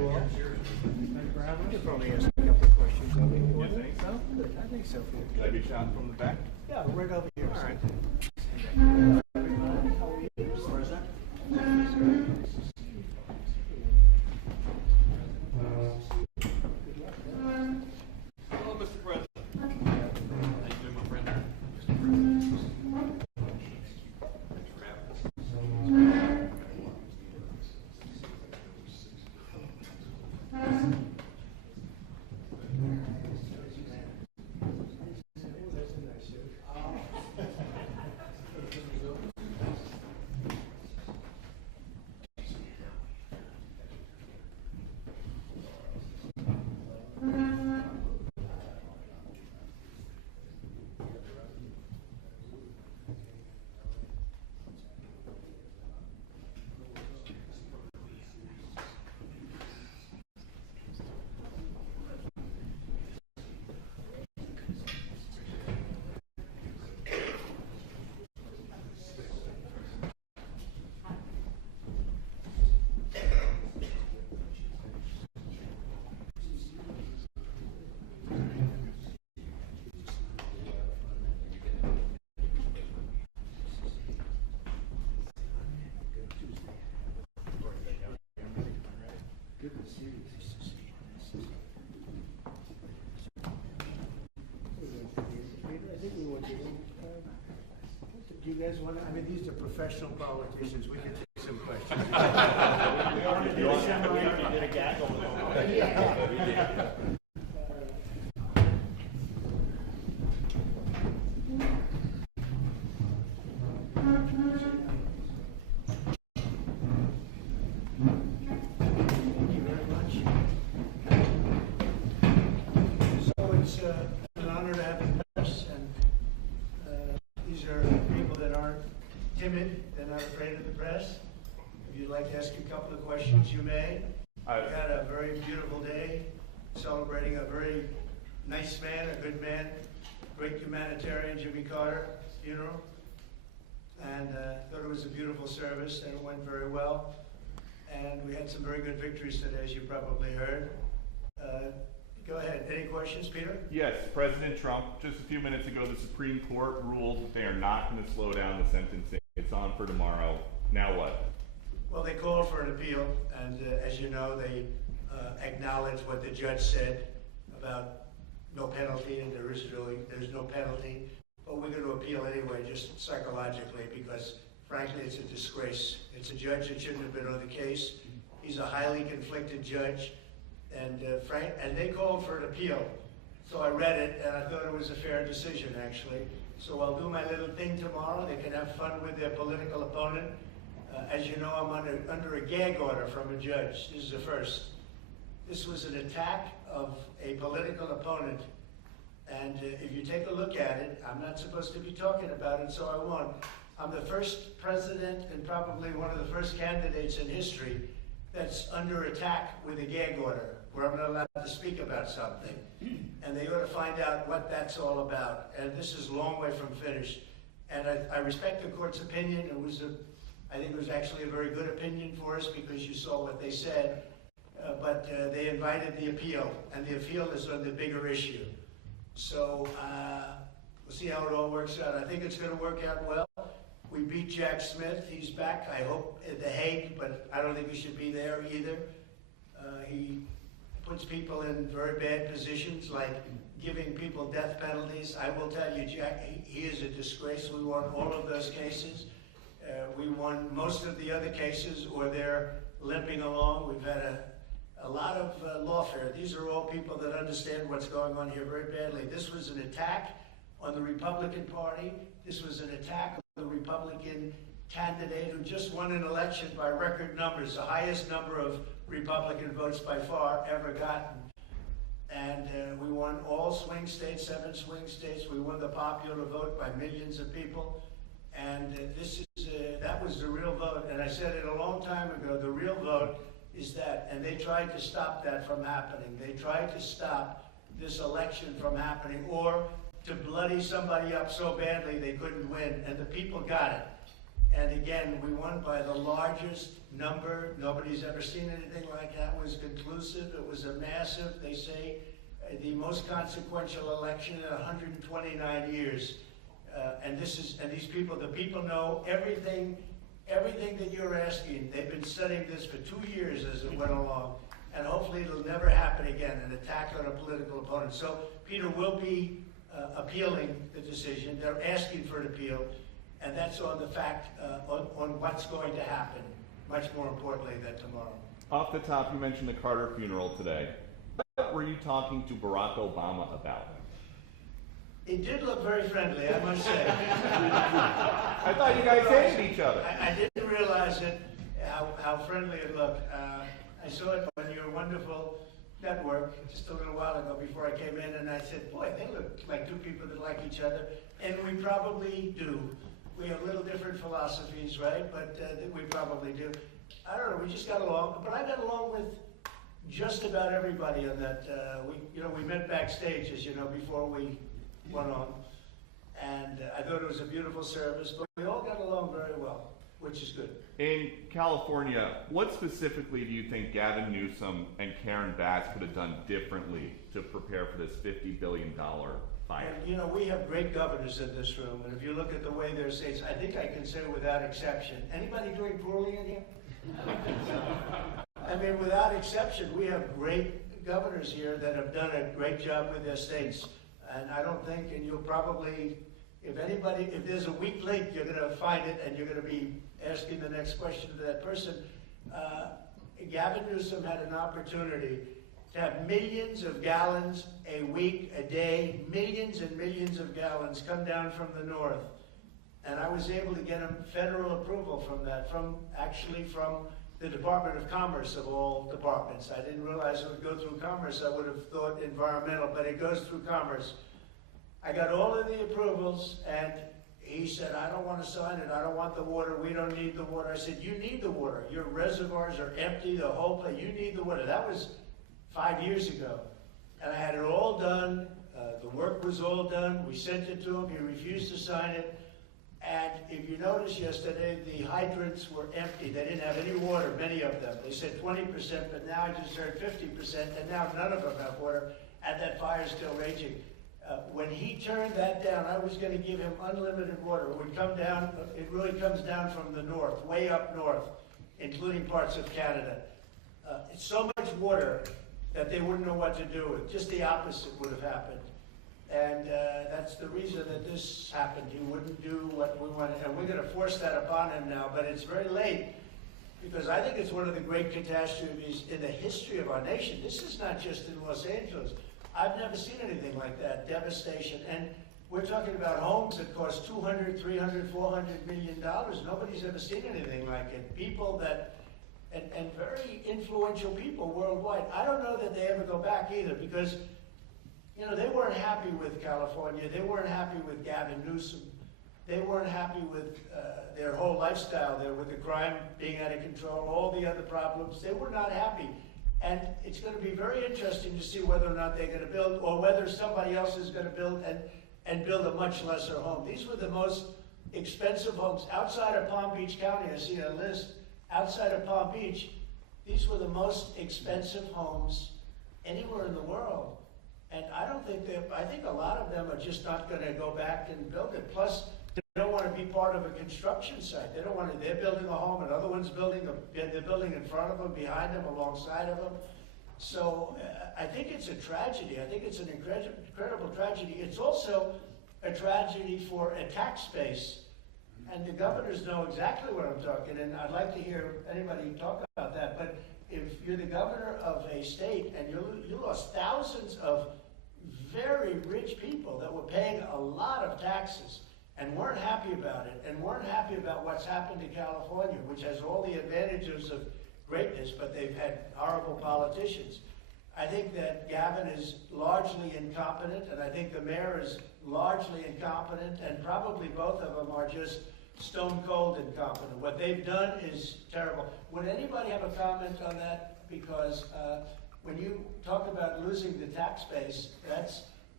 you all. Thank you for having us. You can probably ask a couple of questions of me. You think so? Good. I think so. Can I be shot from the back? Yeah, right over here. All right. Everybody, how are you? Mr. President? Hello, Mr. President. How you doing, my friend? Thanks for having us. Do you guys want to, I mean, these are professional politicians. We can take some questions. We already did a gag over there. Yeah. Thank you very much. So it's an honor to have you with us, and these are people that aren't timid, they're not afraid of the press. If you'd like to ask a couple of questions, you may. We had a very beautiful day celebrating a very nice man, a good man, great humanitarian, Jimmy Carter, funeral. And thought it was a beautiful service and it went very well. And we had some very good victories today, as you probably heard. Go ahead. Any questions, Peter? Yes, President Trump, just a few minutes ago, the Supreme Court ruled that they are not going to slow down the sentencing. It's on for tomorrow. Now what? Well, they called for an appeal, and as you know, they acknowledged what the judge said about no penalty, and there's no penalty. But we're going to appeal anyway, just psychologically, because frankly, it's a disgrace. It's a judge that shouldn't have been on the case. He's a highly conflicted judge. And they called for an appeal. So I read it, and I thought it was a fair decision, actually. So I'll do my little thing tomorrow. They can have fun with their political opponent. As you know, I'm under a gag order from a judge. This is the first. This was an attack of a political opponent. And if you take a look at it, I'm not supposed to be talking about it, so I won't. I'm the first president and probably one of the first candidates in history that's under attack with a gag order, where I'm not allowed to speak about something. And they ought to find out what that's all about. And this is a long way from finished. And I respect the court's opinion. I think it was actually a very good opinion for us because you saw what they said. But they invited the appeal, and the appeal is on the bigger issue. So we'll see how it all works out. I think it's going to work out well. We beat Jack Smith. He's back, I hope, at The Hague, but I don't think he should be there either. He puts people in very bad positions, like giving people death penalties. I will tell you, Jack, he is a disgrace. We won all of those cases. We won most of the other cases, or they're limping along. We've had a lot of lawfare. These are all people that understand what's going on here very badly. This was an attack on the Republican Party. This was an attack on the Republican candidate who just won an election by record numbers, the highest number of Republican votes by far ever gotten. And we won all swing states, 7 swing states. We won the popular vote by millions of people. And that was the real vote. And I said it a long time ago, the real vote is that. And they tried to stop that from happening. They tried to stop this election from happening, or to bloody somebody up so badly they couldn't win. And the people got it. And again, we won by the largest number. Nobody's ever seen anything like that. It was conclusive. It was a massive, they say, the most consequential election in 129 years. And these people, the people know everything that you're asking. They've been studying this for 2 years as it went along. And hopefully it'll never happen again, an attack on a political opponent. So Peter will be appealing the decision. They're asking for an appeal. And that's on the fact, on what's going to happen, much more importantly than tomorrow. Off the top, you mentioned the Carter funeral today. What were you talking to Barack Obama about? It did look very friendly, I must say. I thought you guys hated each other. I didn't realize it, how friendly it looked. I saw it on your wonderful network just a little while ago before I came in, and I said, boy, they look like two people that like each other. And we probably do. We have little different philosophies, right? But we probably do. I don't know, we just got along. But I got along with just about everybody on that. We met backstage, as you know, before we went on. And I thought it was a beautiful service, but we all got along very well, which is good. In California, what specifically do you think Gavin Newsom and Karen Bass could have done differently to prepare for this $50 billion fire? And, we have great governors in this room, and if you look at the way their states, I think I can say without exception, anybody doing poorly in here? I mean, without exception, we have great governors here that have done a great job with their states. And I don't think, and you'll probably, if there's a weak link, you're going to find it, and you're going to be asking the next question to that person. Gavin Newsom had an opportunity to have millions of gallons a week, a day, millions and millions of gallons come down from the north. And I was able to get him federal approval from that, from the Department of Commerce of all departments. I didn't realize it would go through Commerce. I would have thought environmental, but it goes through Commerce. I got all of the approvals, and he said, I don't want to sign it. I don't want the water. We don't need the water. I said, you need the water. Your reservoirs are empty, the whole place. You need the water. That was 5 years ago. And I had it all done. The work was all done. We sent it to him. He refused to sign it. And if you noticed yesterday, the hydrants were empty. They didn't have any water, many of them. They said 20%, but now I just heard 50%, and now none of them have water, and that fire's still raging. When he turned that down, I was going to give him unlimited water. It would come down, it really comes down from the north, way up north, including parts of Canada. It's so much water that they wouldn't know what to do with. Just the opposite would have happened. And that's the reason that this happened. He wouldn't do what we wanted. And we're going to force that upon him now, but it's very late. Because I think it's one of the great catastrophes in the history of our nation. This is not just in Los Angeles. I've never seen anything like that, devastation. And we're talking about homes that cost $200, $300, $400 million. Nobody's ever seen anything like it. People that, and very influential people worldwide. I don't know that they ever go back either, because they weren't happy with California. They weren't happy with Gavin Newsom. They weren't happy with their whole lifestyle there, with the crime being out of control, all the other problems. They were not happy. And it's going to be very interesting to see whether or not they're going to build, or whether somebody else is going to build and build a much lesser home. These were the most expensive homes. Outside of Palm Beach County, I see a list, outside of Palm Beach, these were the most expensive homes anywhere in the world. And I think a lot of them are just not going to go back and build it. Plus, they don't want to be part of a construction site. They don't want to, they're building a home, another one's building, they're building in front of them, behind them, alongside of them. So I think it's a tragedy. I think it's an incredible tragedy. It's also a tragedy for a tax base. And the governors know exactly what I'm talking, and I'd like to hear anybody talk about that. But if you're the governor of a state and you lost thousands of very rich people that were paying a lot of taxes and weren't happy about it, and weren't happy about what's happened to California, which has all the advantages of greatness, but they've had horrible politicians. I think that Gavin is largely incompetent, and I think the mayor is largely incompetent, and probably both of them are just stone cold incompetent. What they've done is terrible. Would anybody have a comment on that? Because when you talk about losing the tax base, that's,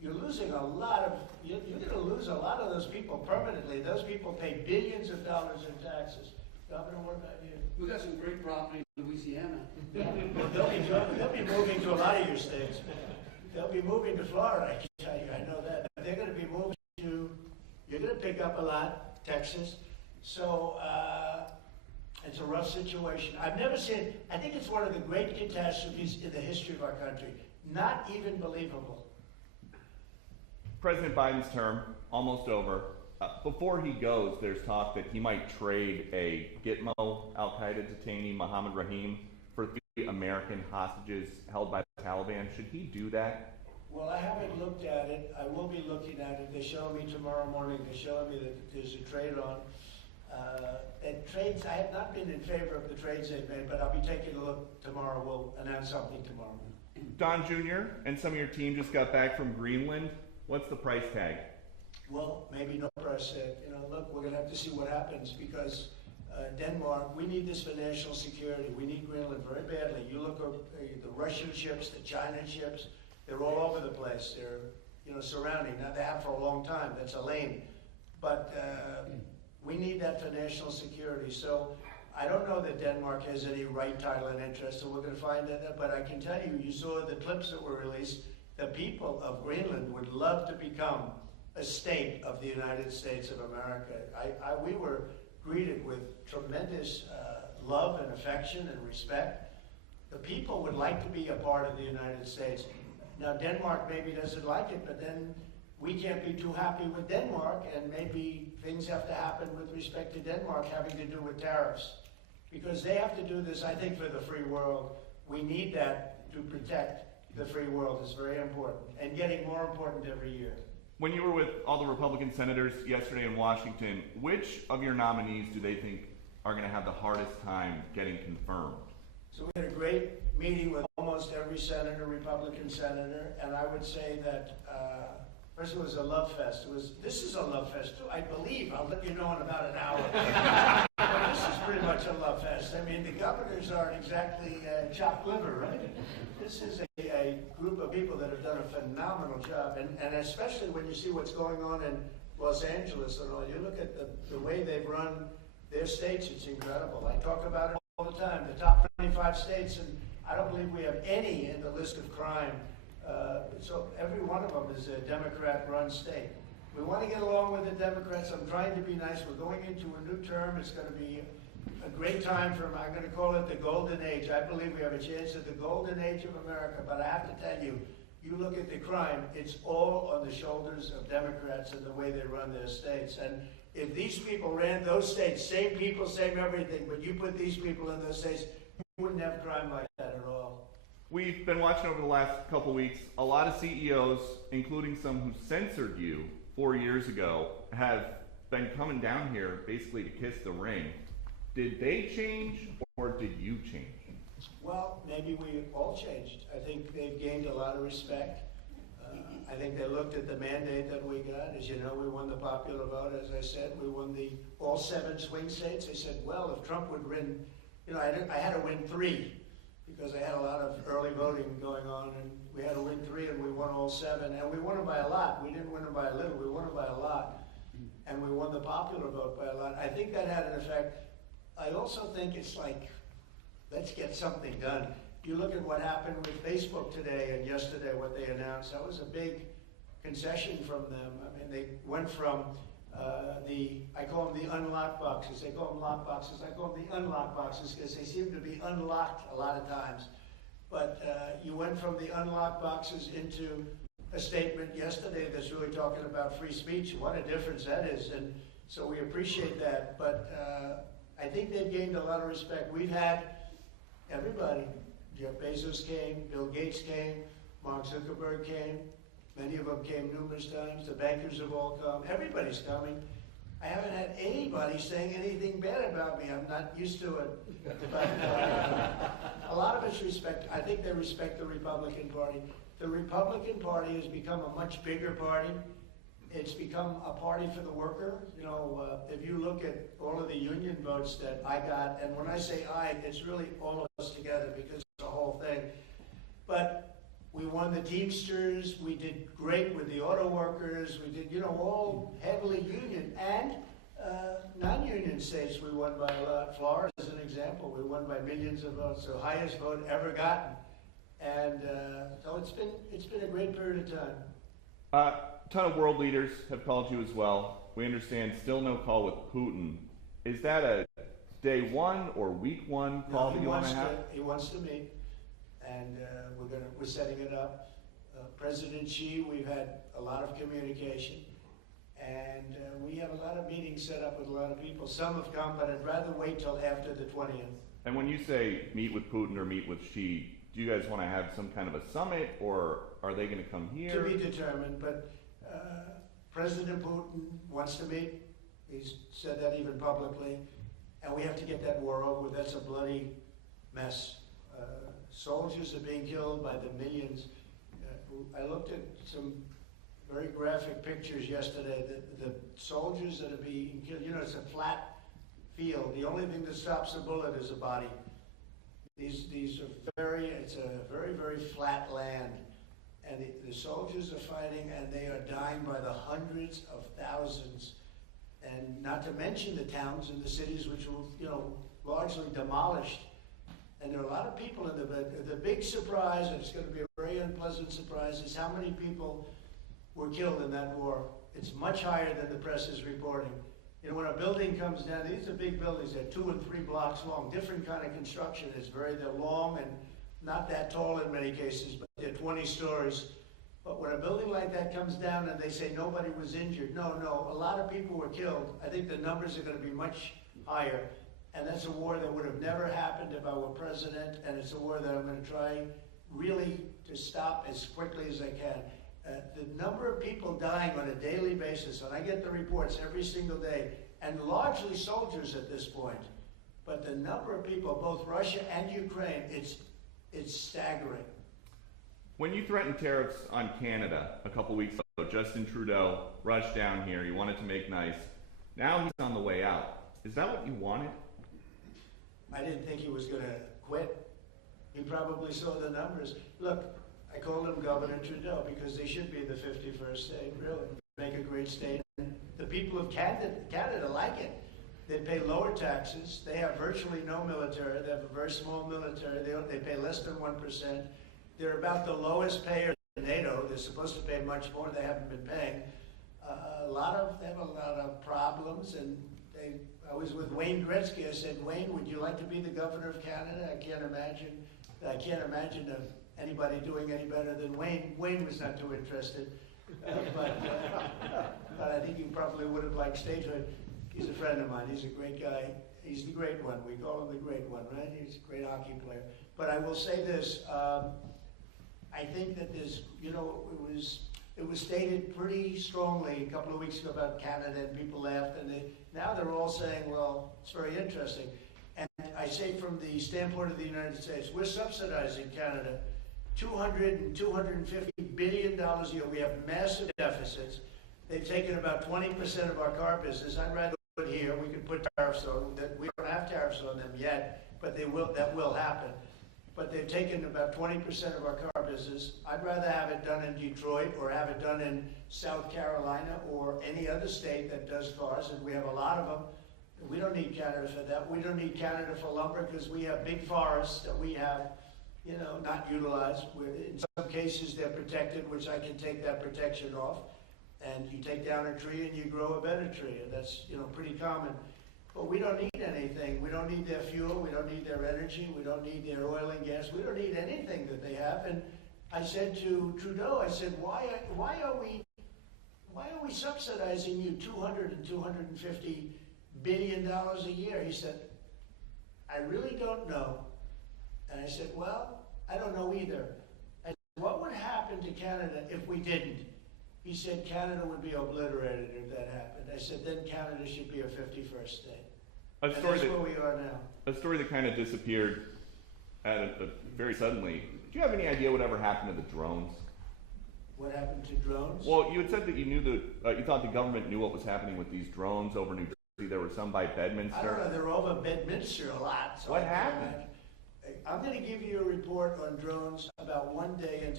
you're losing a lot of, you're going to lose a lot of those people permanently. Those people pay billions of dollars in taxes. Governor, what about you? We got some great property in Louisiana. Well, they'll be moving to a lot of your states. They'll be moving to Florida, I can tell you, I know that. They're going to be moving to, you're going to pick up a lot, Texas. So it's a rough situation. I've never seen, I think it's one of the great catastrophes in the history of our country. Not even believable. President Biden's term, almost over. Before he goes, there's talk that he might trade a Gitmo al-Qaeda detainee, Mohammed Rahim, for 3 American hostages held by the Taliban. Should he do that? Well, I haven't looked at it. I will be looking at it. They're showing me tomorrow morning. They're showing me that there's a trade on. And trades, I have not been in favor of the trades they've made, but I'll be taking a look tomorrow. We'll announce something tomorrow. Don Jr. and some of your team just got back from Greenland. What's the price tag? Well, maybe no price tag. You know, look, we're going to have to see what happens because Denmark, we need this for national security. We need Greenland very badly. You look at the Russian ships, the China ships, they're all over the place. They're, you know, surrounding. Now, they have for a long time. That's a lane. But we need that for national security. So I don't know that Denmark has any right, title, and interest, so we're going to find that. But I can tell you, you saw the clips that were released. The people of Greenland would love to become a state of the United States of America. We were greeted with tremendous love and affection and respect. The people would like to be a part of the United States. Now, Denmark maybe doesn't like it, but then we can't be too happy with Denmark, and maybe things have to happen with respect to Denmark having to do with tariffs. Because they have to do this, I think, for the free world. We need that to protect the free world. It's very important, and getting more important every year. When you were with all the Republican senators yesterday in Washington, which of your nominees do they think are going to have the hardest time getting confirmed? So we had a great meeting with almost every senator, Republican senator, and I would say that first it was a love fest. This is a love fest too, I believe. I'll let you know in about an hour. But this is pretty much a love fest. I mean, the governors aren't exactly chopped liver, right? This is a group of people that have done a phenomenal job, and especially when you see what's going on in Los Angeles and all. You look at the way they've run their states, it's incredible. I talk about it all the time, the top 25 states, and I don't believe we have any in the list of crime. So every one of them is a Democrat-run state. We want to get along with the Democrats. I'm trying to be nice. We're going into a new term. It's going to be a great time for them. I'm going to call it the golden age. I believe we have a chance at the golden age of America, but I have to tell you, you look at the crime, it's all on the shoulders of Democrats and the way they run their states. And if these people ran those states, same people, same everything, but you put these people in those states, you wouldn't have crime like that at all. We've been watching over the last couple weeks, a lot of CEOs, including some who censored you 4 years ago, have been coming down here basically to kiss the ring. Did they change or did you change? Well, maybe we all changed. I think they've gained a lot of respect. I think they looked at the mandate that we got. As you know, we won the popular vote, as I said. We won all 7 swing states. They said, well, if Trump would win, you know, I had to win 3 because I had a lot of early voting going on, and we had to win 3, and we won all 7, and we won them by a lot. We didn't win them by a little, we won them by a lot, and we won the popular vote by a lot. I think that had an effect. I also think it's like, let's get something done. You look at what happened with Facebook today and yesterday, what they announced, that was a big concession from them. I mean, they went from I call them the unlocked boxes. They call them lock boxes. I call them the unlocked boxes because they seem to be unlocked a lot of times. But you went from the unlocked boxes into a statement yesterday that's really talking about free speech. What a difference that is. And so we appreciate that. But I think they've gained a lot of respect. We've had everybody. Jeff Bezos came, Bill Gates came, Mark Zuckerberg came. Many of them came numerous times. The bankers have all come. Everybody's coming. I haven't had anybody saying anything bad about me. I'm not used to it. But a lot of it's respect. I think they respect the Republican Party. The Republican Party has become a much bigger party. It's become a party for the worker. You know, if you look at all of the union votes that I got, and when I say I, it's really all of us together because it's the whole thing. But we won the Teamsters. We did great with the auto workers. We did, all heavily union and non-union states. We won by a lot. Florida is an example. We won by millions of votes, the highest vote ever gotten. And so it's been a great period of time. A ton of world leaders have called you as well. We understand still no call with Putin. Is that a day one or week one call that you want to have? He wants to meet, and we're setting it up. President Xi, we've had a lot of communication, and we have a lot of meetings set up with a lot of people. Some have come, but I'd rather wait till after the 20th. And when you say meet with Putin or meet with Xi, do you guys want to have some kind of a summit, or are they going to come here? To be determined, but President Putin wants to meet. He's said that even publicly, and we have to get that war over with. That's a bloody mess. Soldiers are being killed by the millions. I looked at some very graphic pictures yesterday. The soldiers that are being killed, it's a flat field. The only thing that stops a bullet is a body. It's a very, very flat land. And the soldiers are fighting, and they are dying by the hundreds of thousands. And not to mention the towns and the cities which were, largely demolished. And there are a lot of people in the big surprise, and it's going to be a very unpleasant surprise, is how many people were killed in that war. It's much higher than the press is reporting. When a building comes down, these are big buildings, they're 2 and 3 blocks long, different kind of construction. They're long and not that tall in many cases, but they're 20 stories. But when a building like that comes down and they say nobody was injured, no, a lot of people were killed. I think the numbers are going to be much higher. And that's a war that would have never happened if I were president, and it's a war that I'm going to try really to stop as quickly as I can. The number of people dying on a daily basis, and I get the reports every single day, and largely soldiers at this point, but the number of people, both Russia and Ukraine, it's staggering. When you threatened tariffs on Canada a couple weeks ago, Justin Trudeau rushed down here. He wanted to make nice. Now he's on the way out. Is that what you wanted? I didn't think he was going to quit. He probably saw the numbers. Look, I called him Governor Trudeau because they should be the 51st state, really. Make a great state. The people of Canada like it. They pay lower taxes. They have virtually no military. They have a very small military. They pay less than 1%. They're about the lowest payer in NATO. They're supposed to pay much more. They haven't been paying. They have a lot of problems, and I was with Wayne Gretzky. I said, Wayne, would you like to be the governor of Canada? I can't imagine anybody doing any better than Wayne. Wayne was not too interested, but I think he probably would have liked statehood. He's a friend of mine. He's a great guy. He's the great one. We call him the great one, right? He's a great hockey player. But I will say this. I think that it was stated pretty strongly a couple of weeks ago about Canada, and people laughed, and now they're all saying, well, it's very interesting. And I say from the standpoint of the United States, we're subsidizing Canada $200 and $250 billion a year. We have massive deficits. They've taken about 20% of our car business. I'd rather put here. We could put tariffs on that. We don't have tariffs on them yet, but that will happen. But they've taken about 20% of our car business. I'd rather have it done in Detroit or have it done in South Carolina or any other state that does cars, and we have a lot of them. We don't need Canada for that. We don't need Canada for lumber because we have big forests that we have, not utilized. In some cases, they're protected, which I can take that protection off. And you take down a tree and you grow a better tree, and that's, pretty common. But we don't need anything. We don't need their fuel. We don't need their energy. We don't need their oil and gas. We don't need anything that they have. And I said to Trudeau, I said, why are we subsidizing you $200 and $250 billion a year? He said, I really don't know. And I said, well, I don't know either. I said, what would happen to Canada if we didn't? He said Canada would be obliterated if that happened. I said, then Canada should be a 51st state. And that's where we are now. A story that kind of disappeared very suddenly. Do you have any idea whatever happened to the drones? What happened to drones? Well, you had said that you thought the government knew what was happening with these drones over New Jersey. There were some by Bedminster. I don't know. They're over Bedminster a lot. So what happened? I'm going to give you a report on drones about one day into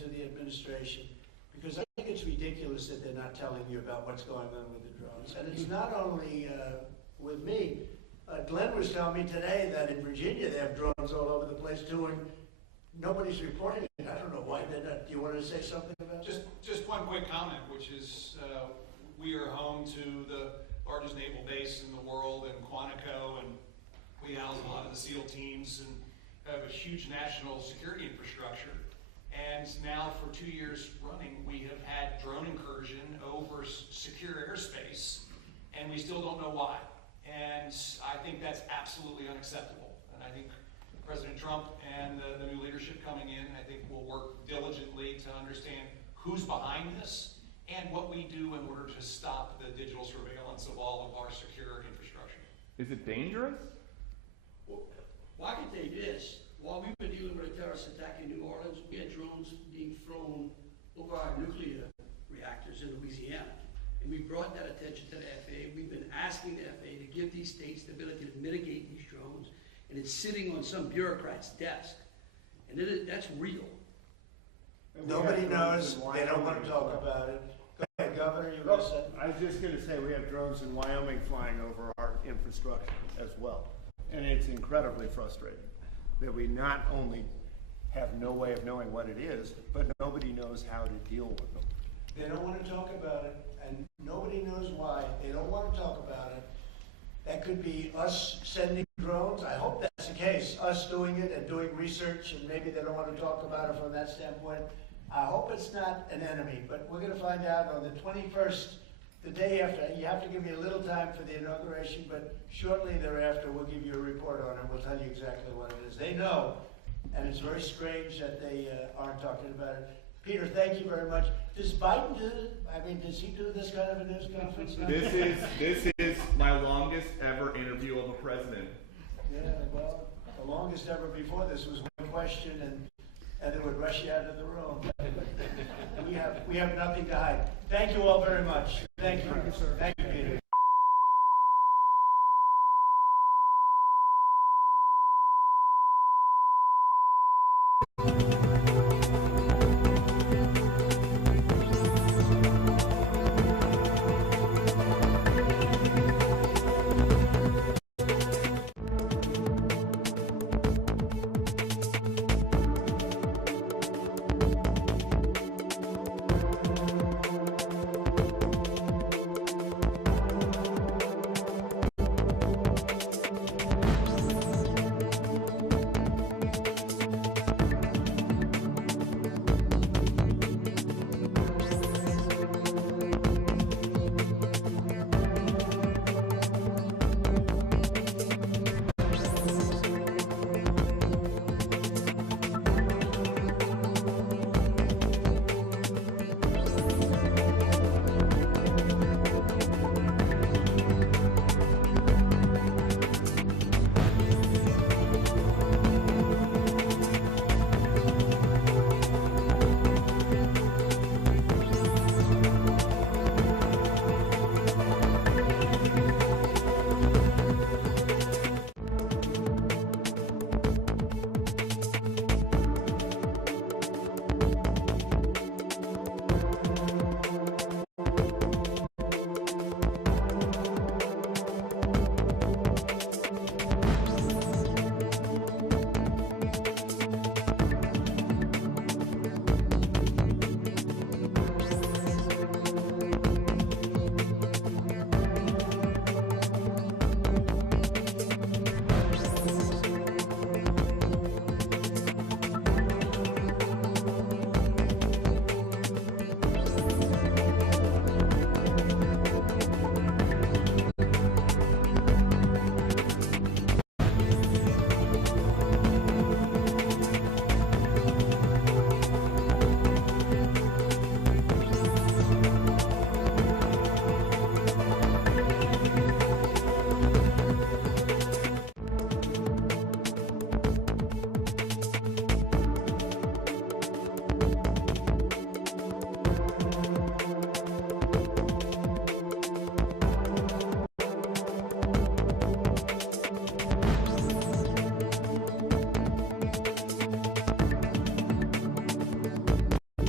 to the administration, because I think it's ridiculous that they're not telling you about what's going on with the drones. And it's not only with me. Glenn was telling me today that in Virginia they have drones all over the place too, and nobody's reporting it. I don't know why they're not. Do you want to say something about it? Just one quick comment, which is we are home to the largest naval base in the world in Quantico, and we house a lot of the SEAL teams and have a huge national security infrastructure. And now for 2 years running, we have had drone incursion over secure airspace, and we still don't know why. And I think that's absolutely unacceptable. And I think President Trump and the new leadership coming in, I think will work diligently to understand who's behind this and what we do in order to stop the digital surveillance of all of our secure infrastructure. Is it dangerous? Well, I can tell you this, while we were dealing with a terrorist attack in New Orleans, we had drones being flown over our nuclear reactors in Louisiana. And we brought that attention to the FAA. We've been asking the FAA to give these states the ability to mitigate these drones, and it's sitting on some bureaucrat's desk. And that's real. Nobody knows. They don't want to talk about it. Go ahead, Governor, you were saying. I was just going to say, we have drones in Wyoming flying over our infrastructure as well. And it's incredibly frustrating that we not only have no way of knowing what it is, but nobody knows how to deal with them. They don't want to talk about it, and nobody knows why. They don't want to talk about it. That could be us sending drones. I hope that's the case, us doing it and doing research, and maybe they don't want to talk about it from that standpoint. I hope it's not an enemy, but we're going to find out on the 21st, the day after. You have to give me a little time for the inauguration, but shortly thereafter we'll give you a report on it. We'll tell you exactly what it is. They know, and it's very strange that they aren't talking about it. Peter, thank you very much. Does Biden do it? I mean, does he do this kind of a news conference? This is my longest ever interview of a president. Yeah, well, the longest ever before this was one question, and they would rush you out of the room. we have nothing to hide. Thank you all very much. Thank you. Thank you, sir. Thank you, Peter.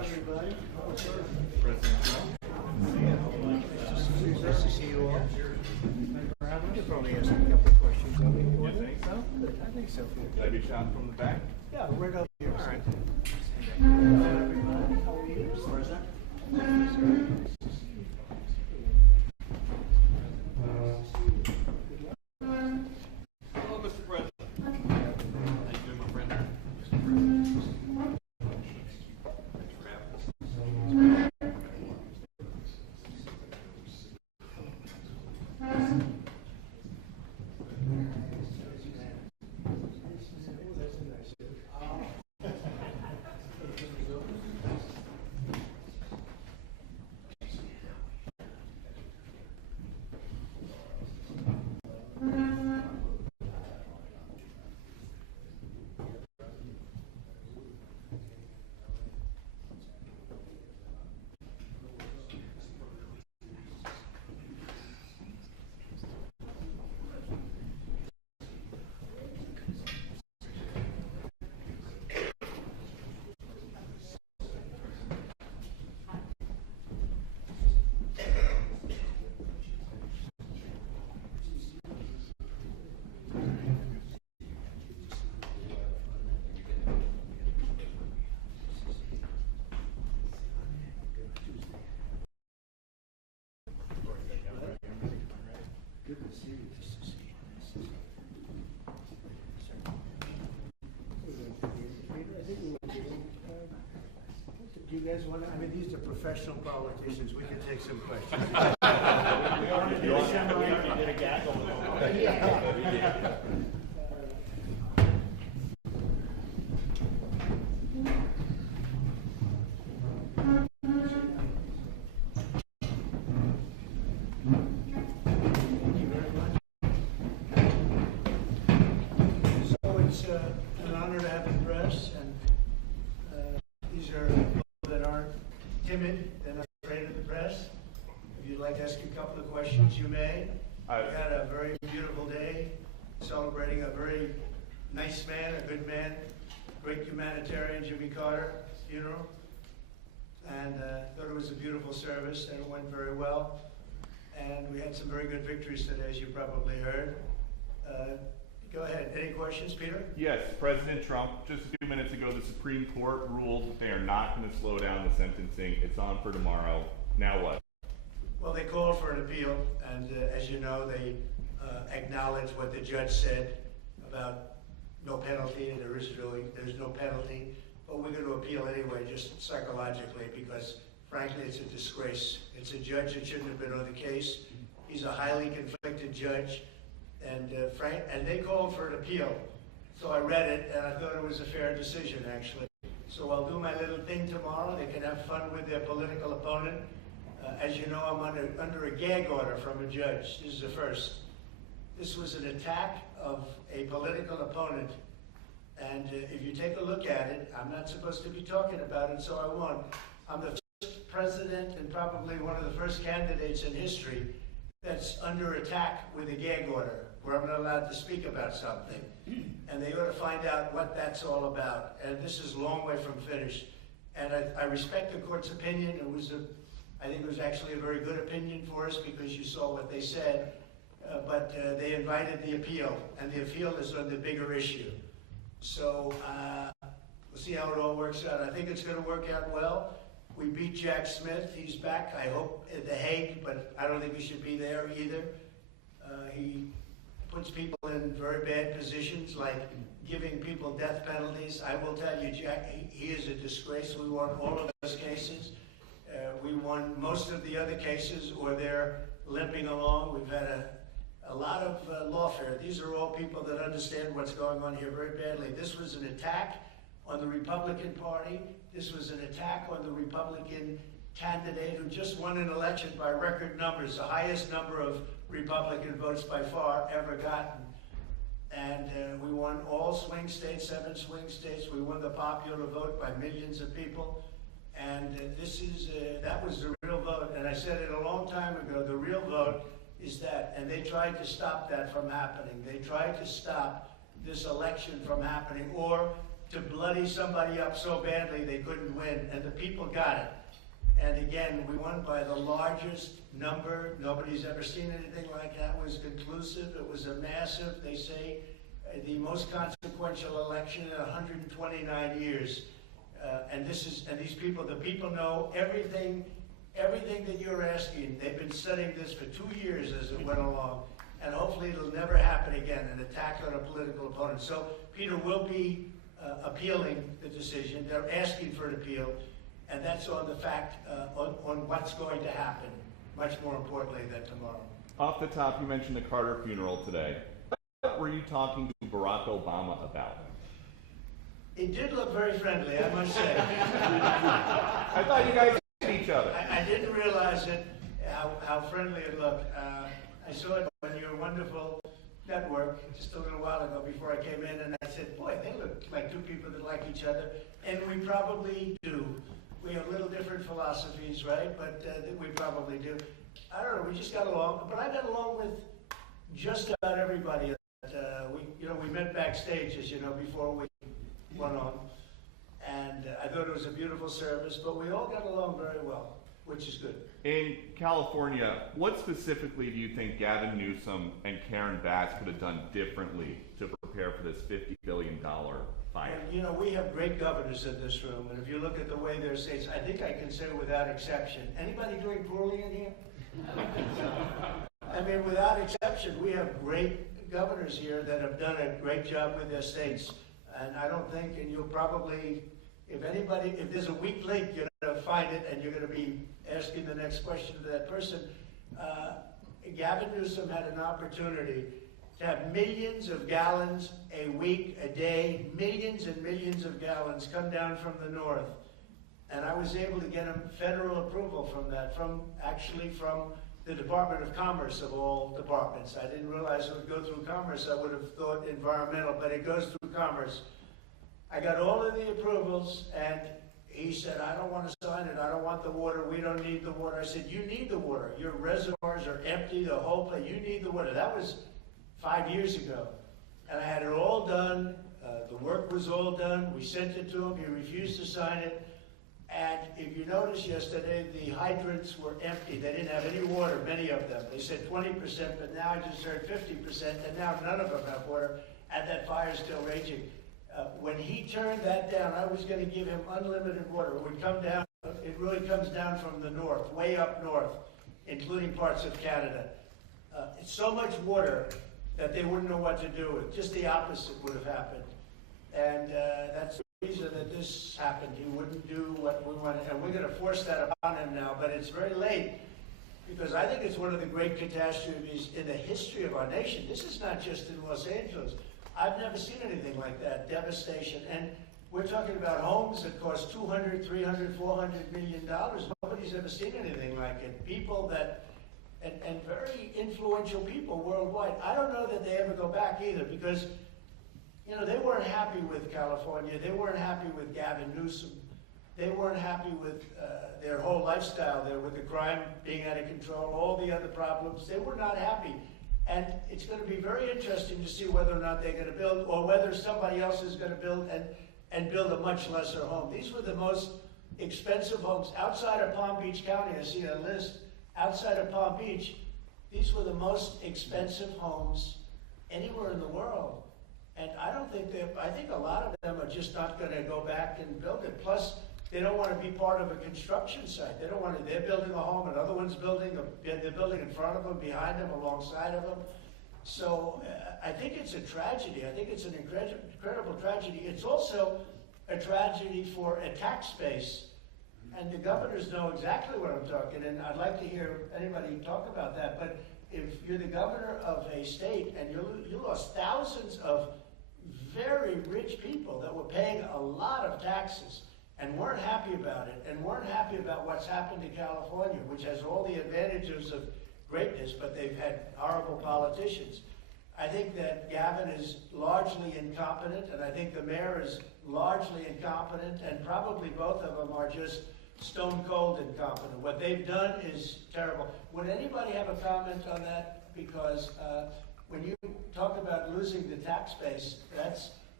much. everybody. President Trump. Nice to see you all. We could probably ask a couple of questions. You think so? I think so. Should I be shot from the back? Yeah, right up here. All right. Hello, everybody. How are you? President? Hello, Mr. President. How you doing, my friend? Do you guys want to, I mean, these are professional politicians. We can take some questions. So it's an honor to have the press, and these are people that aren't timid, they're not afraid of the press. If you'd like to ask a couple of questions, you may. We had a very beautiful day celebrating a very nice man, a good man, great humanitarian, Jimmy Carter funeral. And thought it was a beautiful service, and it went very well. And we had some very good victories today, as you probably heard. Go ahead. Any questions, Peter? Yes, President Trump, just a few minutes ago, the Supreme Court ruled that they are not going to slow down the sentencing. It's on for tomorrow. Now what? Well, they called for an appeal, and as you know, they acknowledged what the judge said about no penalty, and there's no penalty. But we're going to appeal anyway, just psychologically, because frankly, it's a disgrace. It's a judge that shouldn't have been on the case. He's a highly conflicted judge, and they called for an appeal. So I read it, and I thought it was a fair decision, actually. So I'll do my little thing tomorrow. They can have fun with their political opponent. As you know, I'm under a gag order from a judge. This is the first. This was an attack of a political opponent. And if you take a look at it, I'm not supposed to be talking about it, so I won't. I'm the first president and probably one of the first candidates in history that's under attack with a gag order, where I'm not allowed to speak about something. And they ought to find out what that's all about. And this is a long way from finished. And I respect the court's opinion. I think it was actually a very good opinion for us because you saw what they said. But they invited the appeal, and the appeal is on the bigger issue. So we'll see how it all works out. I think it's going to work out well. We beat Jack Smith. He's back, I hope, at The Hague, but I don't think he should be there either. He puts people in very bad positions, like giving people death penalties. I will tell you, Jack, he is a disgrace. We won all of those cases. We won most of the other cases, or they're limping along. We've had a lot of lawfare. These are all people that understand what's going on here very badly. This was an attack on the Republican Party. This was an attack on the Republican candidate who just won an election by record numbers, the highest number of Republican votes by far ever gotten. And we won all swing states, 7 swing states. We won the popular vote by millions of people. And that was the real vote. And I said it a long time ago, the real vote is that. And they tried to stop that from happening. They tried to stop this election from happening, or to bloody somebody up so badly they couldn't win, and the people got it. And again, we won by the largest number. Nobody's ever seen anything like that. It was conclusive. It was a massive, they say, the most consequential election in 129 years. And these people, the people know everything that you're asking. They've been studying this for 2 years as it went along. And hopefully it'll never happen again, an attack on a political opponent. So Peter will be appealing the decision. They're asking for an appeal. And that's on the fact, on what's going to happen, much more importantly than tomorrow. Off the top, you mentioned the Carter funeral today. What were you talking to Barack Obama about? It did look very friendly, I must say. I thought you guys hated each other. I didn't realize it, how friendly it looked. I saw it on your wonderful network just a little while ago before I came in, and I said, boy, they look like two people that like each other. And we probably do. We have little different philosophies, right? But we probably do. I don't know, we just got along. But I got along with just about everybody. We met backstage, as you know, before we went on. And I thought it was a beautiful service, but we all got along very well, which is good. In California, what specifically do you think Gavin Newsom and Karen Bass could have done differently to prepare for this $50 billion fight? And, we have great governors in this room, and if you look at the way they're states, I think I can say without exception. Anybody doing poorly in here? I mean, without exception, we have great governors here that have done a great job with their states. And I don't think, and you'll probably, if there's a weak link, you're going to find it, and you're going to be asking the next question to that person. Gavin Newsom had an opportunity to have millions of gallons a week, a day, millions and millions of gallons come down from the north. And I was able to get him federal approval from that, from the Department of Commerce of all departments. I didn't realize it would go through Commerce. I would have thought environmental, but it goes through Commerce. I got all of the approvals, and he said, I don't want to sign it. I don't want the water. We don't need the water. I said, you need the water. Your reservoirs are empty, the whole place. You need the water. That was 5 years ago. And I had it all done. The work was all done. We sent it to him. He refused to sign it. And if you noticed yesterday, the hydrants were empty. They didn't have any water, many of them. They said 20%, but now I just heard 50%, and now none of them have water, and that fire's still raging. When he turned that down, I was going to give him unlimited water. It would come down, it really comes down from the north, way up north, including parts of Canada. It's so much water that they wouldn't know what to do with. Just the opposite would have happened. And that's the reason that this happened. He wouldn't do what we wanted, and we're going to force that upon him now, but it's very late, because I think it's one of the great catastrophes in the history of our nation. This is not just in Los Angeles. I've never seen anything like that, devastation. And we're talking about homes that cost $200, $300, $400 million. Nobody's ever seen anything like it. People that, and very influential people worldwide. I don't know that they ever go back either, because they weren't happy with California. They weren't happy with Gavin Newsom. They weren't happy with their whole lifestyle there, with the crime being out of control, all the other problems. They were not happy. And it's going to be very interesting to see whether or not they're going to build, or whether somebody else is going to build and build a much lesser home. These were the most expensive homes outside of Palm Beach County. I see a list outside of Palm Beach. These were the most expensive homes anywhere in the world. And I think a lot of them are just not going to go back and build it. Plus, they don't want to be part of a construction site. They don't want to, they're building a home, another one's building, they're building in front of them, behind them, alongside of them. So I think it's a tragedy. I think it's an incredible tragedy. It's also a tragedy for a tax base. And the governors know exactly what I'm talking, and I'd like to hear anybody talk about that. But if you're the governor of a state and you lost thousands of very rich people that were paying a lot of taxes and weren't happy about it, and weren't happy about what's happened to California, which has all the advantages of greatness, but they've had horrible politicians. I think that Gavin is largely incompetent, and I think the mayor is largely incompetent, and probably both of them are just stone cold incompetent. What they've done is terrible. Would anybody have a comment on that? Because when you talk about losing the tax base,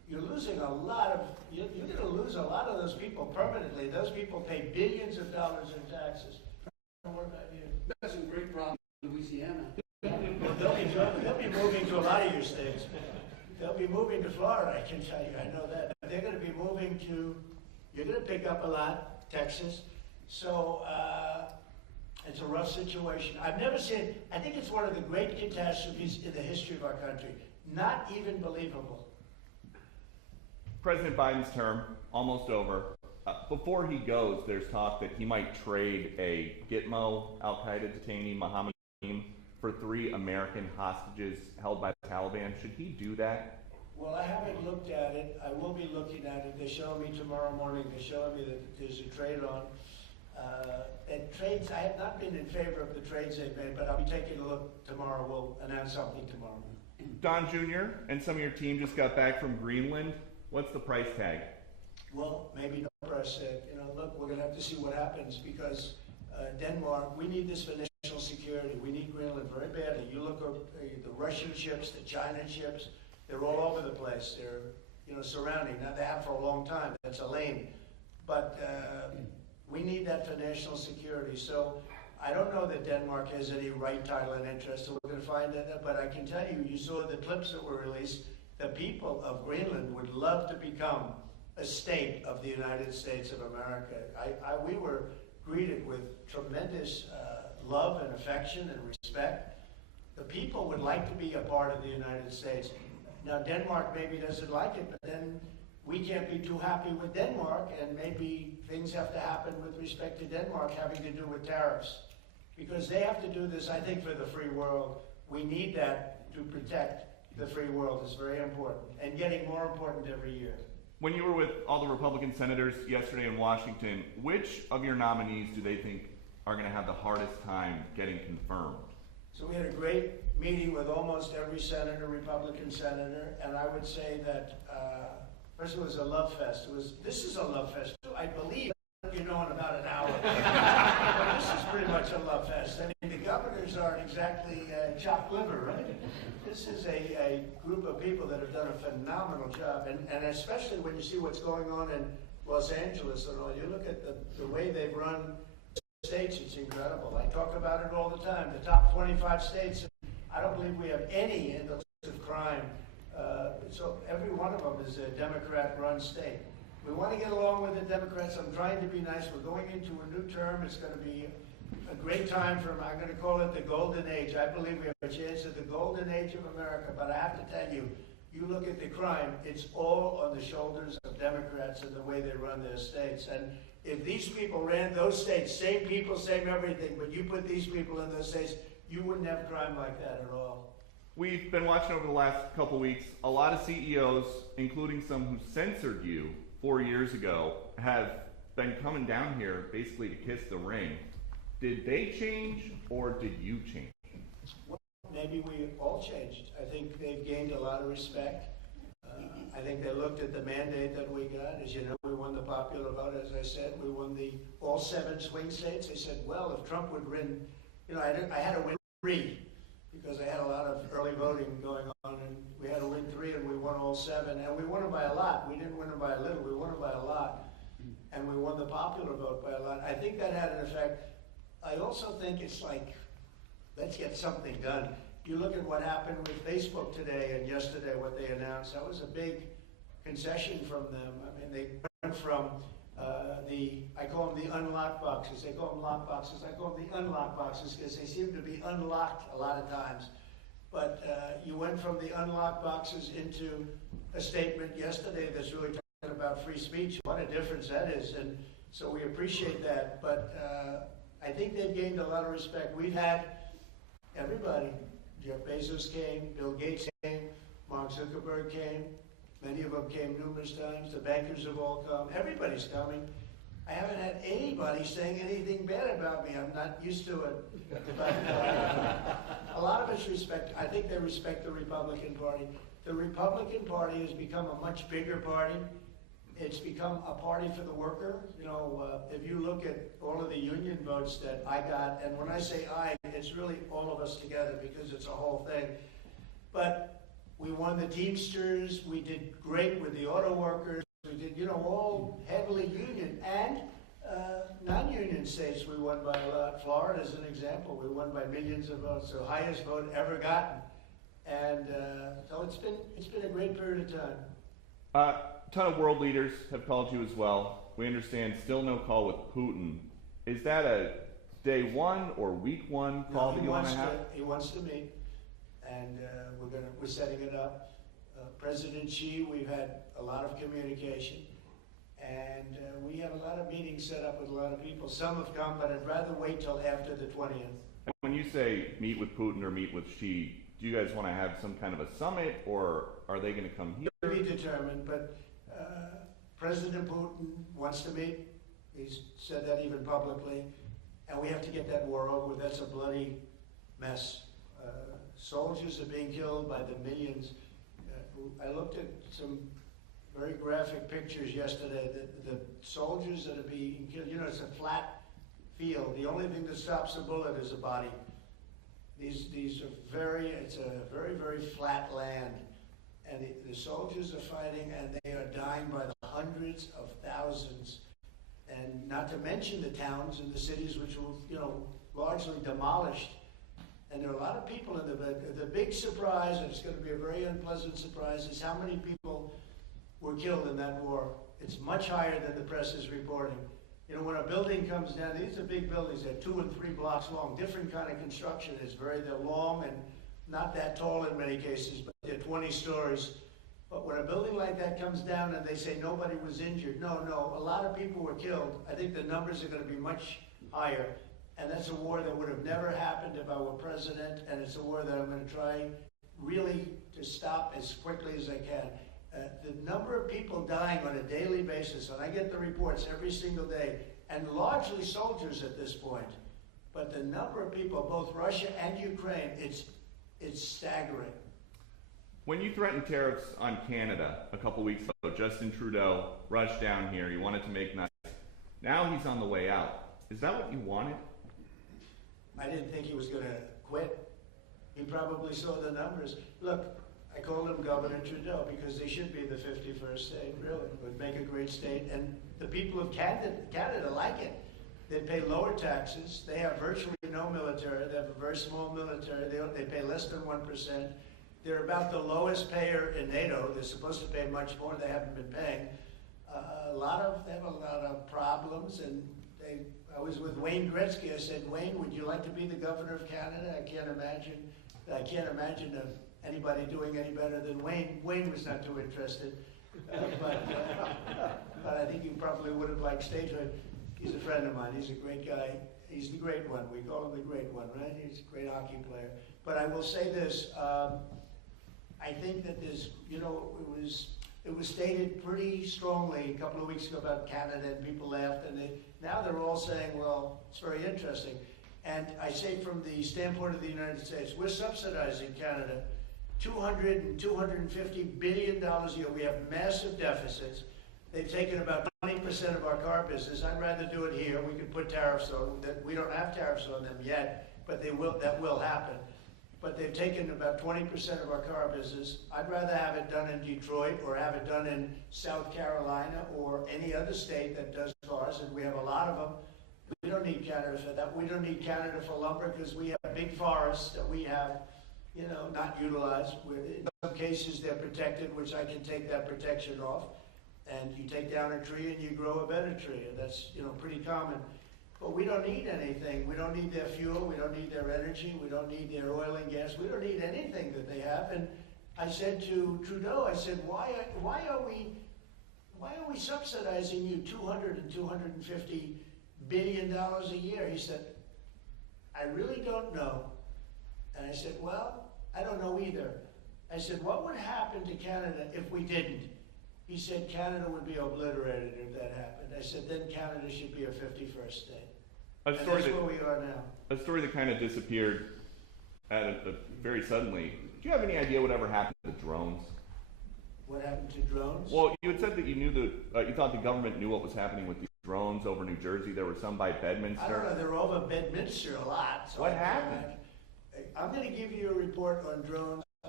you're losing a lot of, you're going to lose a lot of those people permanently. Those people pay billions of dollars in taxes. That's a great problem in Louisiana. Well, they'll be moving to a lot of your states. They'll be moving to Florida, I can tell you, I know that. They're going to be moving to, you're going to pick up a lot, Texas. So it's a rough situation. I've never seen, I think it's one of the great catastrophes in the history of our country. Not even believable. President Biden's term, almost over. Before he goes, there's talk that he might trade a Gitmo al-Qaeda detainee, Mohammed for 3 American hostages held by the Taliban. Should he do that? Well, I haven't looked at it. I will be looking at it. They're showing me tomorrow morning. They're showing me that there's a trade on. And trades, I have not been in favor of the trades they've made, but I'll be taking a look tomorrow. We'll announce something tomorrow. Don Jr. and some of your team just got back from Greenland. What's the price tag? Well, maybe the press said, you know, look, we're going to have to see what happens because Denmark, we need this for national security. We need Greenland very badly. You look at the Russian ships, the China ships, they're all over the place. They're, you know, surrounding. Now they have for a long time. That's a lane. But we need that for national security. So I don't know that Denmark has any right, title, and interest. So we're going to find that out. But I can tell you, you saw the clips that were released. The people of Greenland would love to become a state of the United States of America. We were greeted with tremendous love and affection and respect. The people would like to be a part of the United States. Now, Denmark maybe doesn't like it, but then we can't be too happy with Denmark, and maybe things have to happen with respect to Denmark having to do with tariffs. Because they have to do this, I think, for the free world. We need that to protect the free world. It's very important, and getting more important every year. When you were with all the Republican senators yesterday in Washington, which of your nominees do they think are going to have the hardest time getting confirmed? So we had a great meeting with almost every senator, Republican senator, and I would say that first it was a love fest. This is a love fest too. I believe you know in about an hour. But this is pretty much a love fest. I mean, the governors aren't exactly chopped liver, right? This is a group of people that have done a phenomenal job, and especially when you see what's going on in Los Angeles and all. You look at the way they've run states, it's incredible. I talk about it all the time. The top 25 states, I don't believe we have any in the list of crime. So every one of them is a Democrat-run state. We want to get along with the Democrats. I'm trying to be nice. We're going into a new term. It's going to be a great time for them. I'm going to call it the golden age. I believe we have a chance of the golden age of America. But I have to tell you, you look at the crime, it's all on the shoulders of Democrats and the way they run their states. And if these people ran those states, same people, same everything, but you put these people in those states, you wouldn't have crime like that at all. We've been watching over the last couple weeks, a lot of CEOs, including some who censored you 4 years ago, have been coming down here basically to kiss the ring. Did they change or did you change? Well, maybe we all changed. I think they've gained a lot of respect. I think they looked at the mandate that we got. As you know, we won the popular vote, as I said. We won all 7 swing states. They said, well, if Trump would win, you know, I had to win 3 because I had a lot of early voting going on, and we had to win 3, and we won all 7, and we won them by a lot. We didn't win them by a little. We won them by a lot, and we won the popular vote by a lot. I think that had an effect. I also think it's like, let's get something done. You look at what happened with Facebook today and yesterday, what they announced. That was a big concession from them. I mean, they went from I call them the unlock boxes. They call them lock boxes. I call them the unlock boxes because they seem to be unlocked a lot of times. But you went from the unlock boxes into a statement yesterday that's really talking about free speech. What a difference that is. And so we appreciate that. But I think they've gained a lot of respect. We've had everybody. Jeff Bezos came, Bill Gates came, Mark Zuckerberg came. Many of them came numerous times. The bankers have all come. Everybody's coming. I haven't had anybody saying anything bad about me. I'm not used to it. But a lot of it's respect. I think they respect the Republican Party. The Republican Party has become a much bigger party. It's become a party for the worker. You know, if you look at all of the union votes that I got, and when I say I, it's really all of us together because it's a whole thing. But We won the Teamsters. We did great with the auto workers. We did, all heavily union and non-union states. We won by a lot. Florida is an example. We won by millions of votes, the highest vote ever gotten. And so it's been a great period of time. A ton of world leaders have called you as well. We understand still no call with Putin. Is that a day one or week one call that you want to have? He wants to meet, and we're setting it up. President Xi, we've had a lot of communication, and we have a lot of meetings set up with a lot of people. Some have come, but I'd rather wait till after the 20th. And when you say meet with Putin or meet with Xi, do you guys want to have some kind of a summit, or are they going to come here? To be determined, but President Putin wants to meet. He's said that even publicly, and we have to get that war over. That's a bloody mess. Soldiers are being killed by the millions. I looked at some very graphic pictures yesterday. The soldiers that are being killed, it's a flat field. The only thing that stops a bullet is a body. These are it's a very, very flat land. And the soldiers are fighting, and they are dying by the hundreds of thousands. And not to mention the towns and the cities which were, largely demolished. And there are a lot of people in the big surprise, and it's going to be a very unpleasant surprise, is how many people were killed in that war. It's much higher than the press is reporting. When a building comes down, these are big buildings, they're 2 and 3 blocks long, different kind of construction. They're long and not that tall in many cases, but they're 20 stories. But when a building like that comes down and they say nobody was injured, no, a lot of people were killed. I think the numbers are going to be much higher. And that's a war that would have never happened if I were president, and it's a war that I'm going to try really to stop as quickly as I can. The number of people dying on a daily basis, and I get the reports every single day, and largely soldiers at this point, but the number of people, both Russia and Ukraine, it's staggering. When you threatened tariffs on Canada a couple weeks ago, Justin Trudeau rushed down here. He wanted to make nice. Now he's on the way out. Is that what you wanted? I didn't think he was going to quit. He probably saw the numbers. Look, I call him Governor Trudeau because they should be the 51st state, really. It would make a great state. And the people of Canada like it. They pay lower taxes. They have virtually no military. They have a very small military. They pay less than 1%. They're about the lowest payer in NATO. They're supposed to pay much more. They haven't been paying. They have a lot of problems, and I was with Wayne Gretzky. I said, Wayne, would you like to be the governor of Canada? I can't imagine anybody doing any better than Wayne. Wayne was not too interested, but I think he probably would have liked statehood. He's a friend of mine. He's a great guy. He's the great one. We call him the great one, right? He's a great hockey player. But I will say this. I think that it was stated pretty strongly a couple of weeks ago about Canada, and people laughed, and now they're all saying, well, it's very interesting. And I say from the standpoint of the United States, we're subsidizing Canada $200 and $250 billion a year. We have massive deficits. They've taken about 20% of our car business. I'd rather do it here. We could put tariffs on them. We don't have tariffs on them yet, but that will happen. But they've taken about 20% of our car business. I'd rather have it done in Detroit or have it done in South Carolina or any other state that does cars, and we have a lot of them. We don't need Canada for that. We don't need Canada for lumber because we have big forests that we have, not utilized. In some cases, they're protected, which I can take that protection off. And you take down a tree and you grow a better tree. And that's, pretty common. But we don't need anything. We don't need their fuel. We don't need their energy. We don't need their oil and gas. We don't need anything that they have. And I said to Trudeau, I said, why are we subsidizing you $200 and $250 billion a year? He said, I really don't know. And I said, well, I don't know either. I said, what would happen to Canada if we didn't? He said, Canada would be obliterated if that happened. I said, then Canada should be a 51st state. And that's where we are now. A story that kind of disappeared very suddenly. Do you have any idea whatever happened to the drones? What happened to drones? Well, you had said that you thought the government knew what was happening with these drones over New Jersey. There were some by Bedminster. I don't know. They're over Bedminster a lot. So what happened? I'm going to give you a report on drones. I'm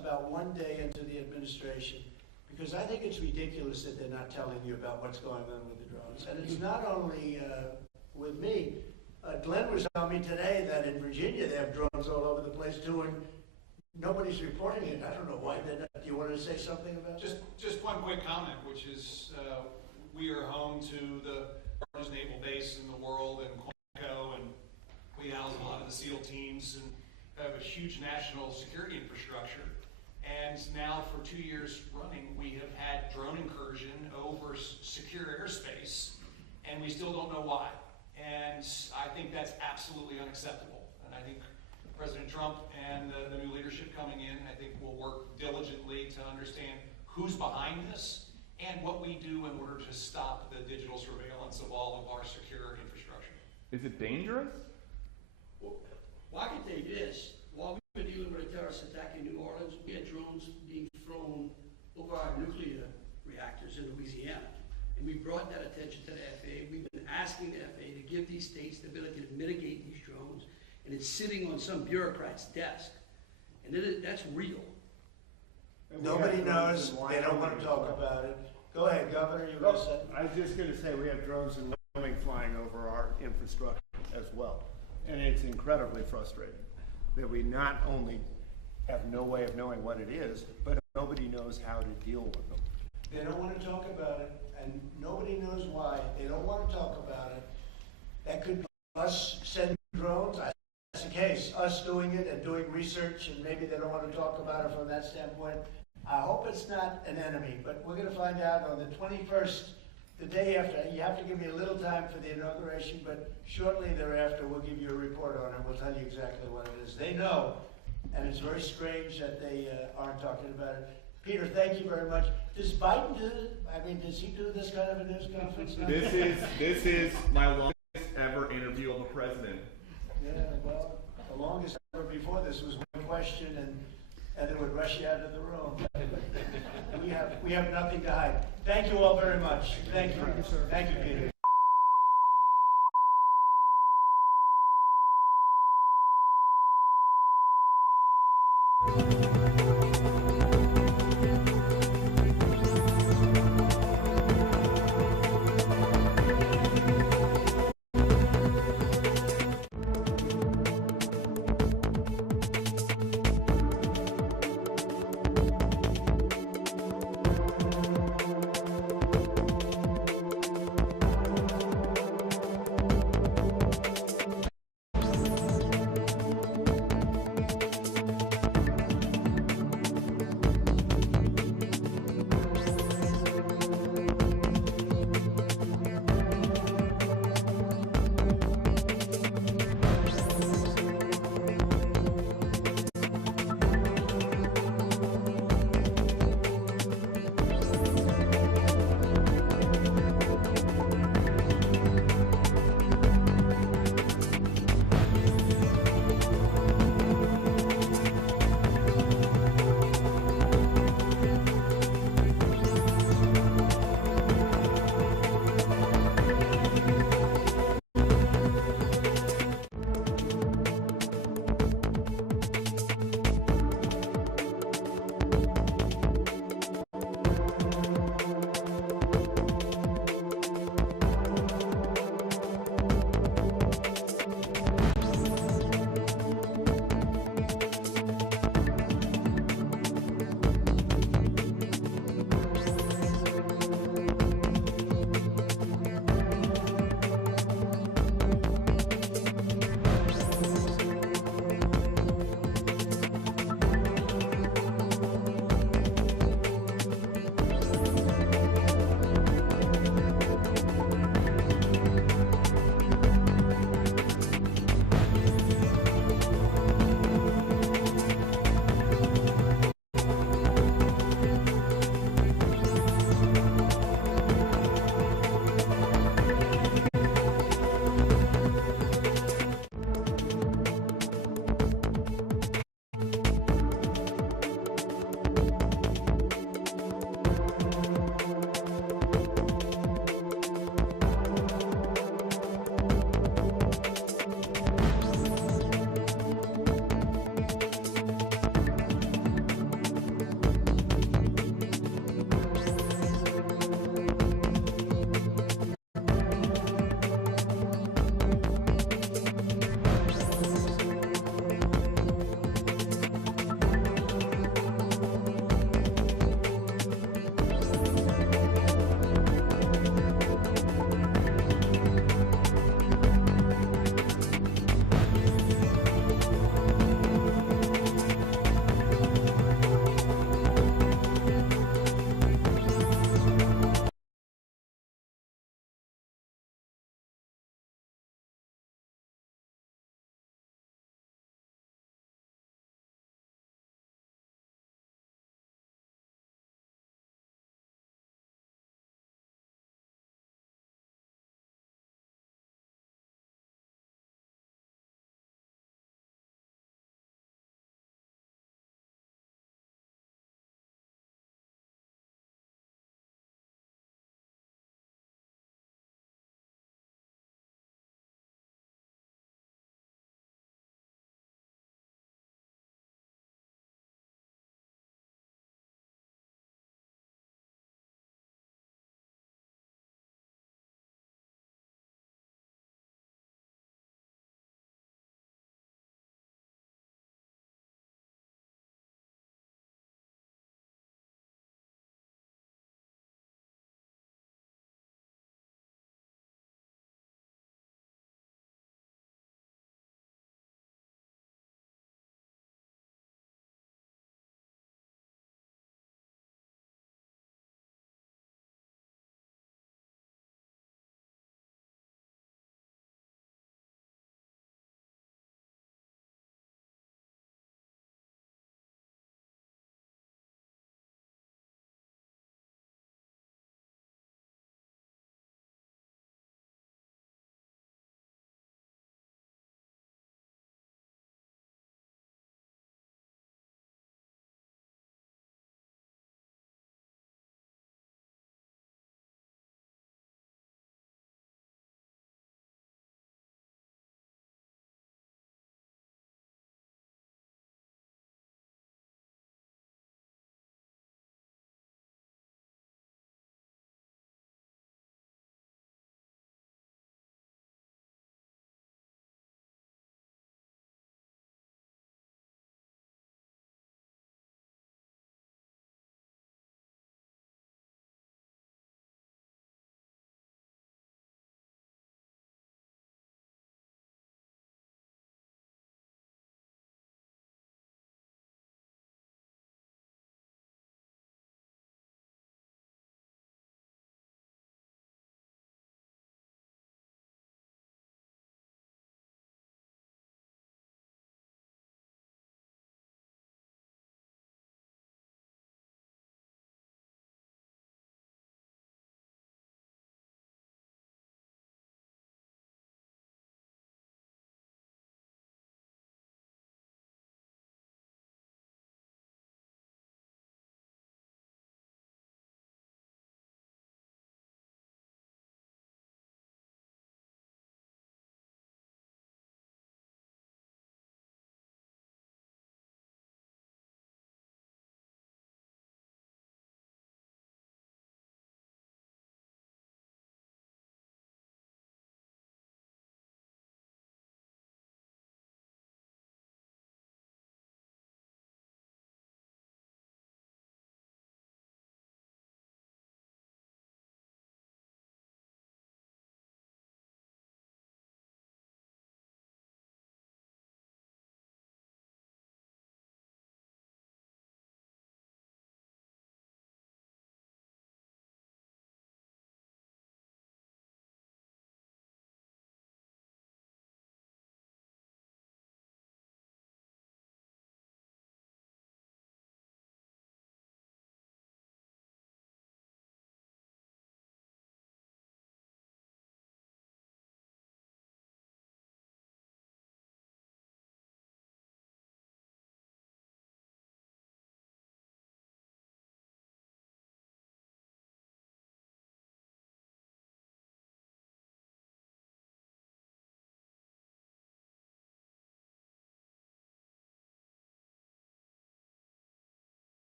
about one day into the administration, because I think it's ridiculous that they're not telling you about what's going on with the drones. And it's not only with me. Glenn was telling me today that in Virginia they have drones all over the place too, and nobody's reporting it. I don't know why they're not. Do you want to say something about that? Just one quick comment, which is we are home to the largest naval base in the world in Quantico, and we house a lot of the SEAL teams and have a huge national security infrastructure. And now for 2 years running, we have had drone incursion over secure airspace, and we still don't know why. And I think that's absolutely unacceptable. And I think President Trump and the new leadership coming in, I think will work diligently to understand who's behind this and what we do in order to stop the digital surveillance of all of our secure infrastructure. Is it dangerous? Well, I can tell you this. While we were dealing with a terrorist attack in New Orleans, we had drones being flown over our nuclear reactors in Louisiana. And we brought that attention to the FAA. We've been asking the FAA to give these states the ability to mitigate these drones. And it's sitting on some bureaucrat's desk. And that's real. Nobody knows. They don't want to talk about it. Go ahead, Governor. You were going to say. I was just going to say we have drones in Wyoming flying over our infrastructure as well. And it's incredibly frustrating that we not only have no way of knowing what it is, but nobody knows how to deal with them. They don't want to talk about it, and nobody knows why. They don't want to talk about it. That could be us sending drones. That's the case. Us doing it and doing research, and maybe they don't want to talk about it from that standpoint. I hope it's not an enemy, but we're going to find out on the 21st, the day after. You have to give me a little time for the inauguration, but shortly thereafter we'll give you a report on it. We'll tell you exactly what it is. They know, and it's very strange that they aren't talking about it. Peter, thank you very much. Does Biden do it? I mean, does he do this kind of a news conference? This is my longest ever interview of a president. Yeah, well, the longest ever before this was one question, and they would rush you out of the room. we have nothing to hide. Thank you all very much. Thank you. Thank you, sir. Thank you, Peter.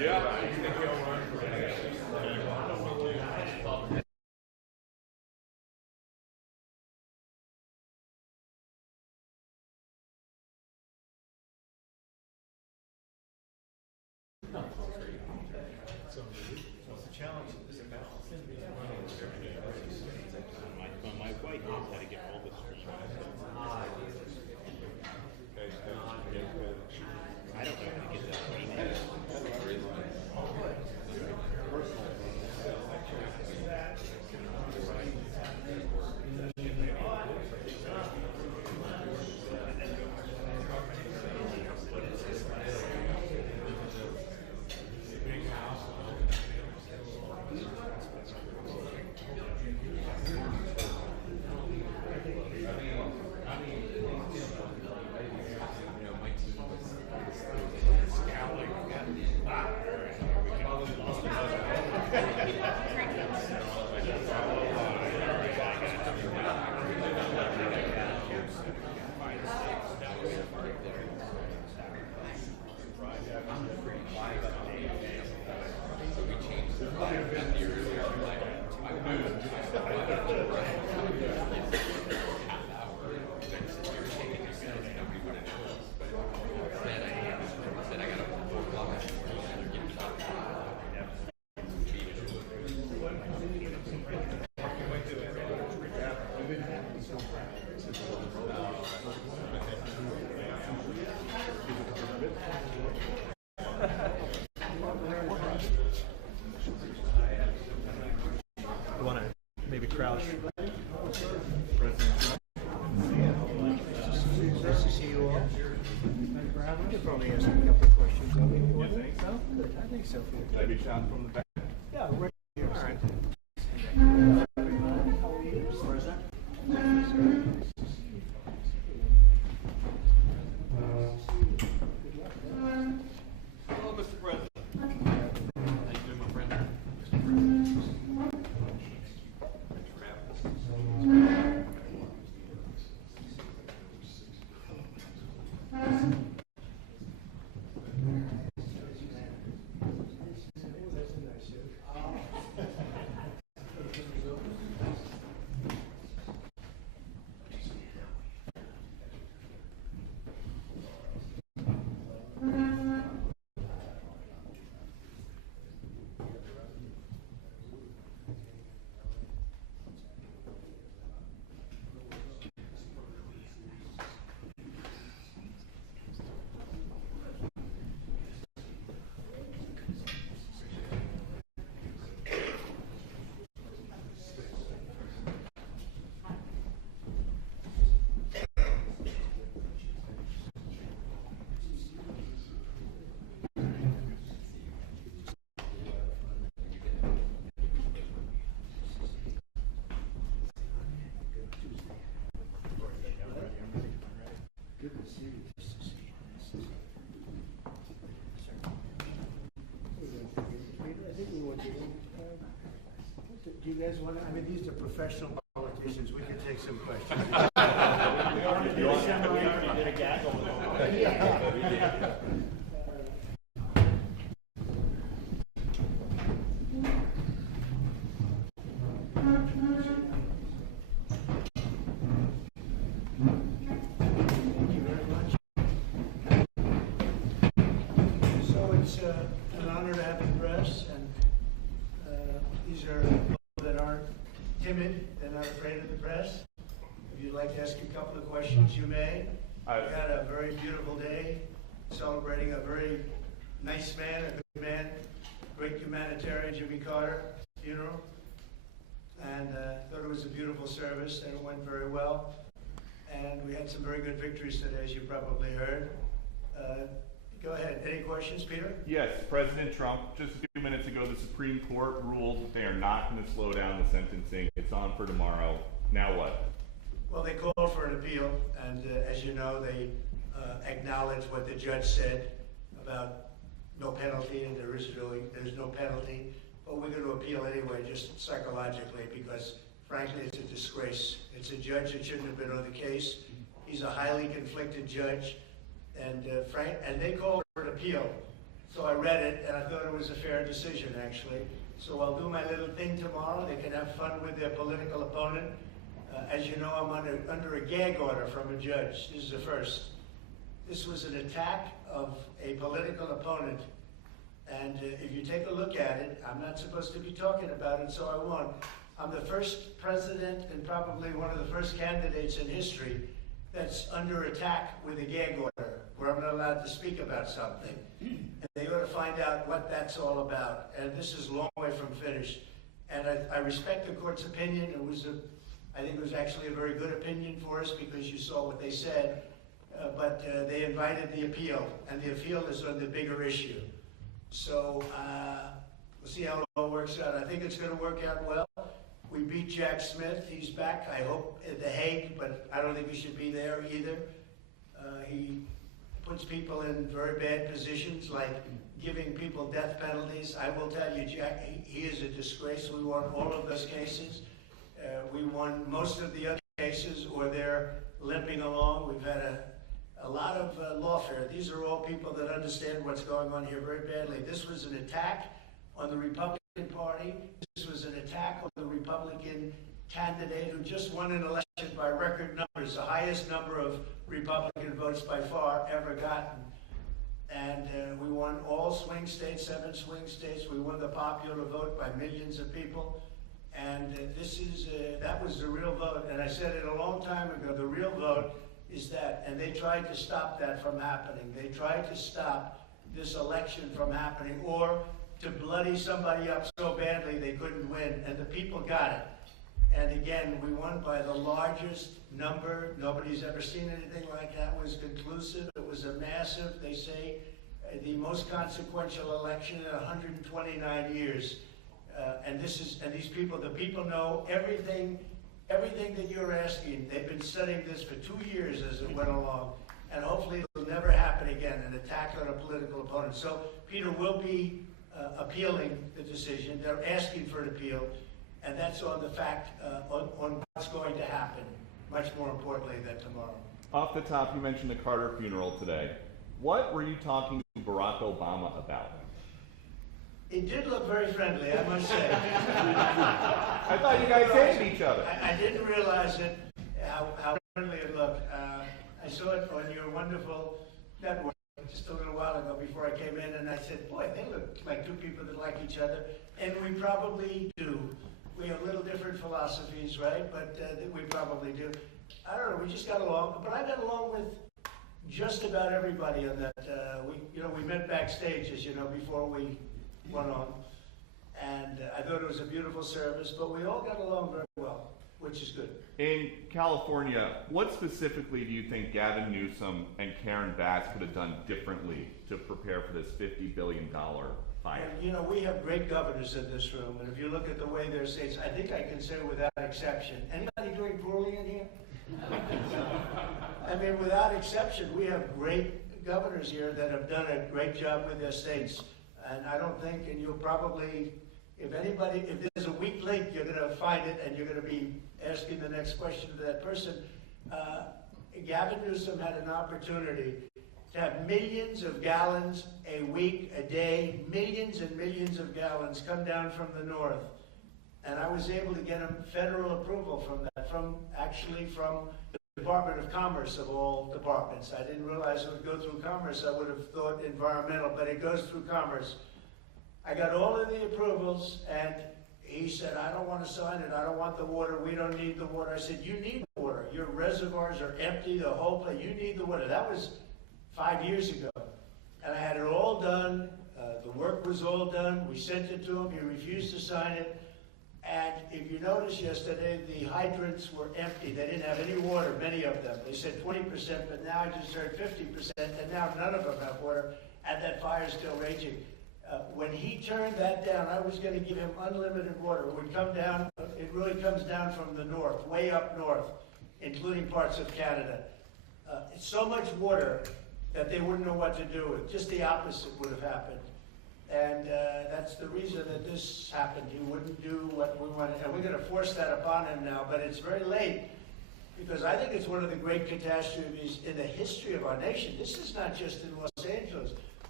My wife knows how to get all this straight. I don't know how to get that. You want to maybe crouch? Nice to see you all. Thanks for having me. You've only asked a couple of questions. You think so? I think so. Can I be shot from the back? Yeah, right here. All right. How are you, Mr. President? Hello, Mr. President. How you doing, my friend? Thanks for having us. Do you guys want to, I mean, these are professional politicians. We can take some questions. We already did a gaggle. So it's an honor to have the press, and these are people that aren't timid, they're not afraid of the press. If you'd like to ask a couple of questions, you may. We had a very beautiful day, celebrating a very nice man, a good man, great humanitarian, Jimmy Carter funeral. And thought it was a beautiful service, and it went very well. And we had some very good victories today, as you probably heard. Go ahead. Any questions, Peter? Yes, President Trump, just a few minutes ago, the Supreme Court ruled that they are not going to slow down the sentencing. It's on for tomorrow. Now what? Well, they called for an appeal, and as you know, they acknowledged what the judge said about no penalty, and there's no penalty. But we're going to appeal anyway, just psychologically, because frankly, it's a disgrace. It's a judge that shouldn't have been on the case. He's a highly conflicted judge. And they called for an appeal. So I read it, and I thought it was a fair decision, actually. So I'll do my little thing tomorrow. They can have fun with their political opponent. As you know, I'm under a gag order from a judge. This is the first. This was an attack of a political opponent. And if you take a look at it, I'm not supposed to be talking about it, so I won't. I'm the first president and probably one of the first candidates in history that's under attack with a gag order, where I'm not allowed to speak about something. And they ought to find out what that's all about. And this is a long way from finished. And I respect the court's opinion. I think it was actually a very good opinion for us because you saw what they said. But they invited the appeal, and the appeal is on the bigger issue. So we'll see how it all works out. I think it's going to work out well. We beat Jack Smith. He's back, I hope, at The Hague, but I don't think he should be there either. He puts people in very bad positions, like giving people death penalties. I will tell you, Jack, he is a disgrace. We won all of those cases. We won most of the other cases, or they're limping along. We've had a lot of lawfare. These are all people that understand what's going on here very badly. This was an attack on the Republican Party. This was an attack on the Republican candidate who just won an election by record numbers, the highest number of Republican votes by far ever gotten. And we won all swing states, 7 swing states. We won the popular vote by millions of people. And that was the real vote. And I said it a long time ago, the real vote is that. And they tried to stop that from happening. They tried to stop this election from happening, or to bloody somebody up so badly they couldn't win. And the people got it. And again, we won by the largest number. Nobody's ever seen anything like that. It was conclusive. It was a massive, they say, the most consequential election in 129 years. And these people, the people know everything that you're asking. They've been studying this for 2 years as it went along. And hopefully it'll never happen again, an attack on a political opponent. So Peter will be appealing the decision. They're asking for an appeal. And that's on the fact, on what's going to happen, much more importantly than tomorrow. Off the top, you mentioned the Carter funeral today. What were you talking to Barack Obama about? It did look very friendly, I must say. I thought you guys hated each other. I didn't realize it, how friendly it looked. I saw it on your wonderful network just a little while ago before I came in, and I said, boy, they look like two people that like each other. And we probably do. We have little different philosophies, right? But we probably do. I don't know, we just got along. But I got along with just about everybody on that. We met backstage, as you know, before we went on. And I thought it was a beautiful service, but we all got along very well, which is good. In California, what specifically do you think Gavin Newsom and Karen Bass could have done differently to prepare for this $50 billion fire? You know, we have great governors in this room, and if you look at the way their states, I think I can say without exception. Anybody doing poorly in here? I mean, without exception, we have great governors here that have done a great job with their states. And I don't think, and you'll probably, if there's a weak link, you're going to find it, and you're going to be asking the next question to that person. Gavin Newsom had an opportunity to have millions of gallons a week, a day, millions and millions of gallons come down from the north. And I was able to get him federal approval from that, from the Department of Commerce of all departments. I didn't realize it would go through Commerce. I would have thought environmental, but it goes through Commerce. I got all of the approvals, and he said, I don't want to sign it. I don't want the water. We don't need the water. I said, you need water. Your reservoirs are empty, the whole place. You need the water. That was 5 years ago. And I had it all done. The work was all done. We sent it to him. He refused to sign it. And if you noticed yesterday, the hydrants were empty. They didn't have any water, many of them. They said 20%, but now I just heard 50%, and now none of them have water, and that fire's still raging. When he turned that down, I was going to give him unlimited water. It would come down, it really comes down from the north, way up north, including parts of Canada. It's so much water that they wouldn't know what to do with. Just the opposite would have happened. And that's the reason that this happened. He wouldn't do what we wanted. And we're going to force that upon him now. But it's very late, because I think it's one of the great catastrophes in the history of our nation. This is not just in Los Angeles.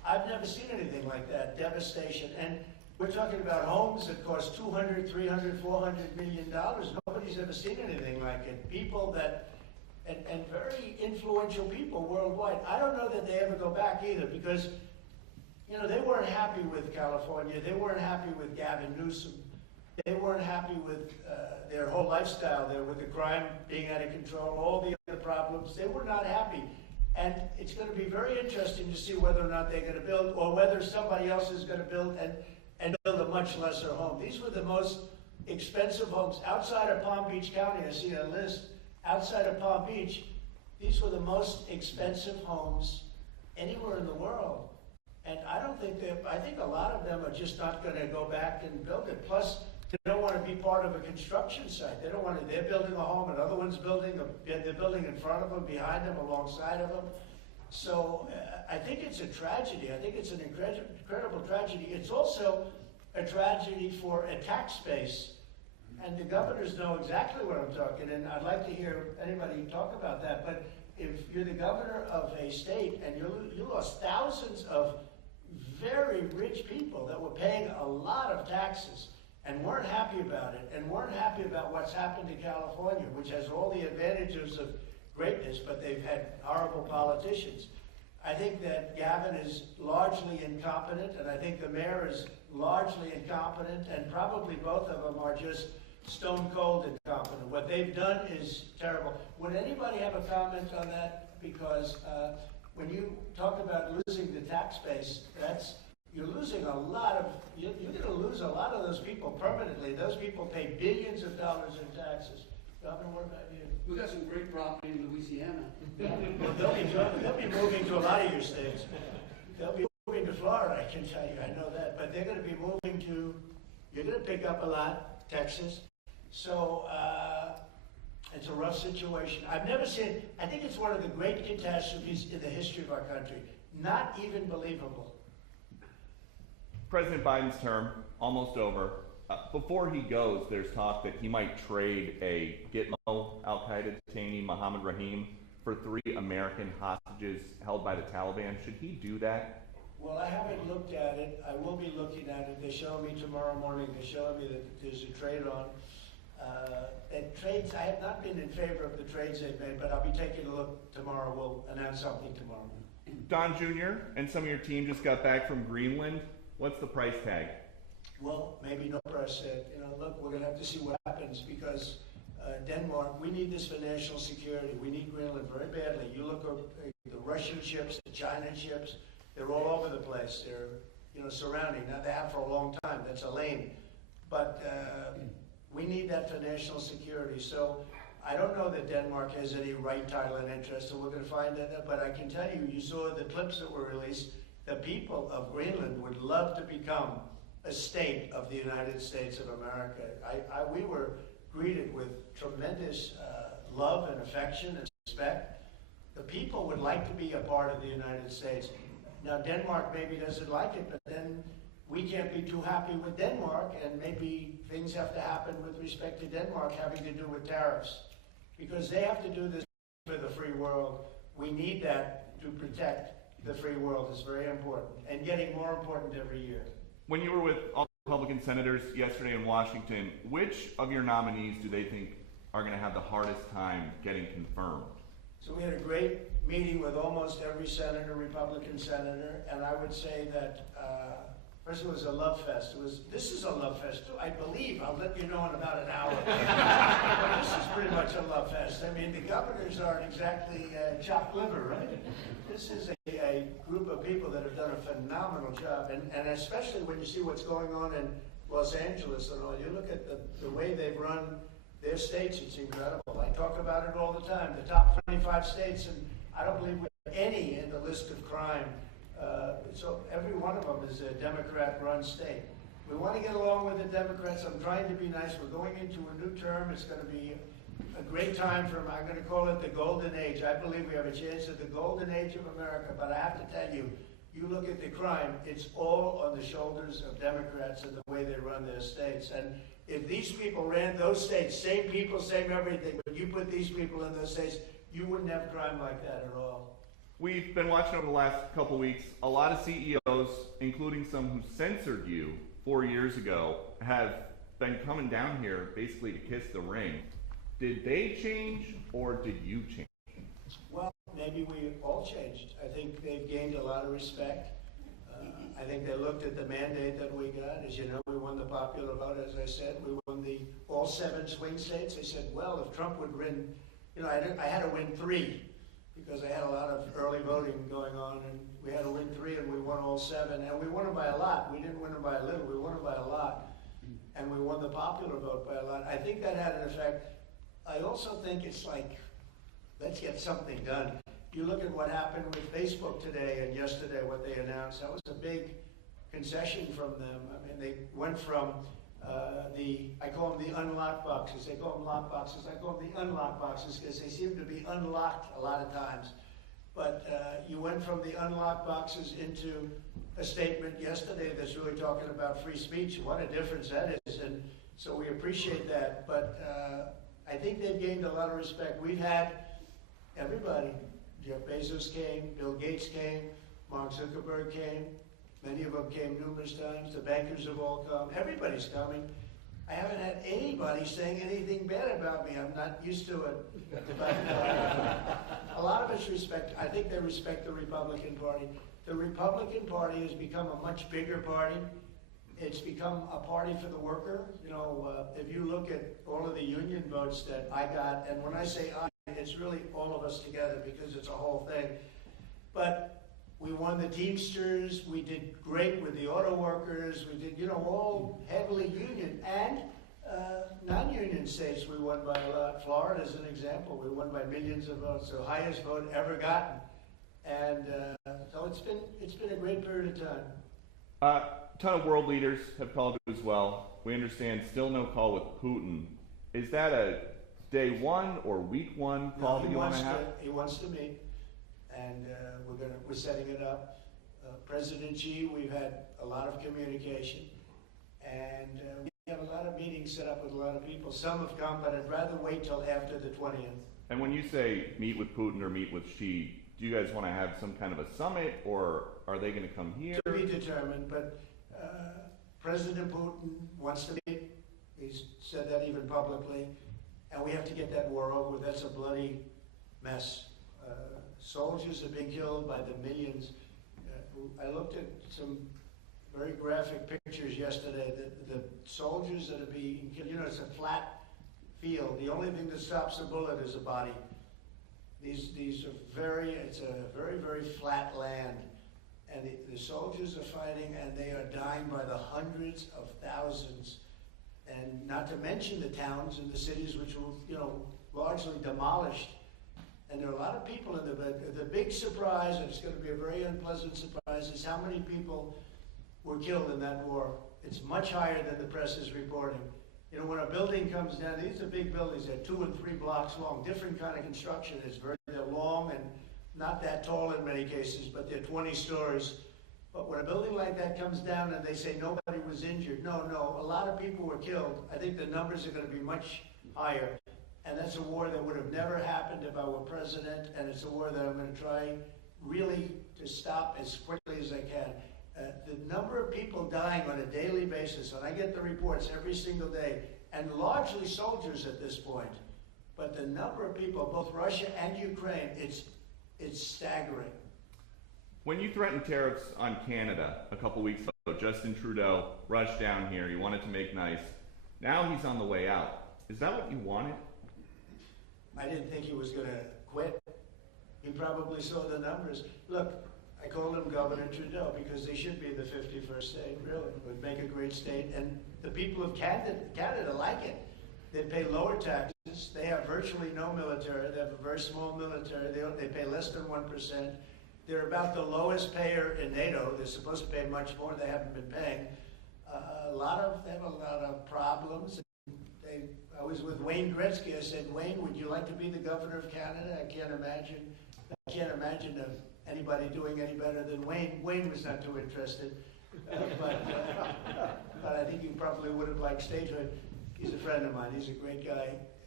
I've never seen anything like that, devastation. And we're talking about homes that cost $200, $300, $400 million. Nobody's ever seen anything like it. People that, and very influential people worldwide. I don't know that they ever go back either, because, you know, they weren't happy with California. They weren't happy with Gavin Newsom. They weren't happy with their whole lifestyle there, with the crime being out of control, all the other problems. They were not happy. And it's going to be very interesting to see whether or not they're going to build, or whether somebody else is going to build and build a much lesser home. These were the most expensive homes outside of Palm Beach County. I see a list outside of Palm Beach. These were the most expensive homes anywhere in the world. And I don't think I think a lot of them are just not going to go back and build it. Plus, they don't want to be part of a construction site. They don't want to, they're building a home, another one's building, they're building in front of them, behind them, alongside of them. So I think it's a tragedy. I think it's an incredible tragedy. It's also a tragedy for a tax base. And the governors know exactly what I'm talking, and I'd like to hear anybody talk about that. But if you're the governor of a state and you lost thousands of very rich people that were paying a lot of taxes and weren't happy about it, and weren't happy about what's happened to California, which has all the advantages of greatness, but they've had horrible politicians. I think that Gavin is largely incompetent, and I think the mayor is largely incompetent, and probably both of them are just stone cold incompetent. What they've done is terrible. Would anybody have a comment on that? Because when you talk about losing the tax base, you're losing a lot of, you're going to lose a lot of those people permanently. Those people pay billions of dollars in taxes. Governor, what about you? We got some great property in Louisiana. Well, they'll be moving to a lot of your states. They'll be moving to Florida, I can tell you. I know that. But they're going to be moving to, you're going to pick up a lot, Texas. So it's a rough situation. I've never seen, I think it's one of the great catastrophes in the history of our country. Not even believable. President Biden's term, almost over. Before he goes, there's talk that he might trade a Gitmo al-Qaeda detainee, Mohammed Rahim, for 3 American hostages held by the Taliban. Should he do that? Well, I haven't looked at it. I will be looking at it. They're showing me tomorrow morning. They're showing me that there's a trade on. And trades, I have not been in favor of the trades they've made, but I'll be taking a look tomorrow. We'll announce something tomorrow. Don Jr. and some of your team just got back from Greenland. What's the price tag? Well, maybe no price tag. You know, look, we're going to have to see what happens, because Denmark, we need this for national security. We need Greenland very badly. You look at the Russian ships, the China ships, they're all over the place. They're, you know, surrounding. Now, they have for a long time. That's a lane. But we need that for national security. So I don't know that Denmark has any right, title, and interest, so we're going to find that. But I can tell you, you saw the clips that were released. The people of Greenland would love to become a state of the United States of America. We were greeted with tremendous love and affection and respect. The people would like to be a part of the United States. Now, Denmark maybe doesn't like it, but then we can't be too happy with Denmark, and maybe things have to happen with respect to Denmark having to do with tariffs, because they have to do this for the free world. We need that to protect the free world. Is very important, and getting more important every year. When you were with all Republican senators yesterday in Washington, which of your nominees do they think are going to have the hardest time getting confirmed? So we had a great meeting with almost every senator, Republican senator, and I would say that first it was a love fest. This is a love fest too, I believe. I'll let you know in about an hour. But this is pretty much a love fest. I mean, the governors aren't exactly chopped liver, right? This is a group of people that have done a phenomenal job, and especially when you see what's going on in Los Angeles and all. You look at the way they've run their states, it's incredible. I talk about it all the time. The top 25 states, and I don't believe we have any in the list of crime. So every one of them is a Democrat-run state. We want to get along with the Democrats. I'm trying to be nice. We're going into a new term. It's going to be a great time for them. I'm going to call it the golden age. I believe we have a chance at the golden age of America. But I have to tell you, you look at the crime, it's all on the shoulders of Democrats and the way they run their states. And if these people ran those states, same people, same everything, but you put these people in those states, you wouldn't have crime like that at all. We've been watching over the last couple weeks, a lot of CEOs, including some who censored you 4 years ago, have been coming down here basically to kiss the ring. Did they change or did you change? Well, maybe we all changed. I think they've gained a lot of respect. I think they looked at the mandate that we got. As you know, we won the popular vote, as I said. We won all 7 swing states. They said, well, if Trump would win, I had to win 3 because I had a lot of early voting going on, and we had to win 3, and we won all 7, and we won them by a lot. We didn't win them by a little. We won them by a lot, and we won the popular vote by a lot. I think that had an effect. I also think it's like, let's get something done. You look at what happened with Facebook today and yesterday, what they announced. That was a big concession from them. I mean, they went from I call them the unlocked boxes. They call them lock boxes. I call them the unlocked boxes because they seem to be unlocked a lot of times. But you went from the unlocked boxes into a statement yesterday that's really talking about free speech. What a difference that is. And so we appreciate that. But I think they've gained a lot of respect. We've had everybody. Jeff Bezos came, Bill Gates came, Mark Zuckerberg came. Many of them came numerous times. The bankers have all come. Everybody's coming. I haven't had anybody saying anything bad about me. I'm not used to it. But a lot of it's respect. I think they respect the Republican Party. The Republican Party has become a much bigger party. It's become a party for the worker. If you look at all of the union votes that I got, and when I say I, it's really all of us together because it's a whole thing. But we won the Teamsters. We did great with the auto workers. We did, all heavily union and non-union states. We won by a lot. Florida is an example. We won by millions of votes, the highest vote ever gotten. And so it's been a great period of time. A ton of world leaders have called you as well. We understand still no call with Putin. Is that a day 1 or week 1 call that you want to have? He wants to meet, and we're setting it up. President Xi, we've had a lot of communication, and we have a lot of meetings set up with a lot of people. Some have come, but I'd rather wait till after the 20th. And when you say meet with Putin or meet with Xi, do you guys want to have some kind of a summit, or are they going to come here? To be determined, but President Putin wants to meet. He's said that even publicly. And we have to get that war over with. That's a bloody mess. Soldiers have been killed by the millions. I looked at some very graphic pictures yesterday. The soldiers that are being killed, it's a flat field. The only thing that stops the bullet is a body. It's a very, very flat land. And the soldiers are fighting, and they are dying by the hundreds of thousands. And not to mention the towns and the cities which were, largely demolished. And there are a lot of people in the big surprise, and it's going to be a very unpleasant surprise, is how many people were killed in that war. It's much higher than the press is reporting. When a building comes down, these are big buildings, they're 2 and 3 blocks long, different kind of construction. They're long and not that tall in many cases, but they're 20 stories. But when a building like that comes down and they say nobody was injured, no, a lot of people were killed. I think the numbers are going to be much higher. And that's a war that would have never happened if I were president, and it's a war that I'm going to try really to stop as quickly as I can. The number of people dying on a daily basis, and I get the reports every single day, and largely soldiers at this point, but the number of people, both Russia and Ukraine, it's staggering. When you threatened tariffs on Canada a couple weeks ago, Justin Trudeau rushed down here. He wanted to make nice. Now he's on the way out. Is that what you wanted? I didn't think he was going to quit. He probably saw the numbers. Look, I called him Governor Trudeau because they should be the 51st state, really. It would make a great state. And the people of Canada like it. They pay lower taxes. They have virtually no military. They have a very small military. They pay less than 1%. They're about the lowest payer in NATO. They're supposed to pay much more. They haven't been paying. They have a lot of problems. I was with Wayne Gretzky. I said, Wayne, would you like to be the governor of Canada? I can't imagine anybody doing any better than Wayne. Wayne was not too interested, but I think he probably would have liked statehood. He's a friend of mine. He's a great guy.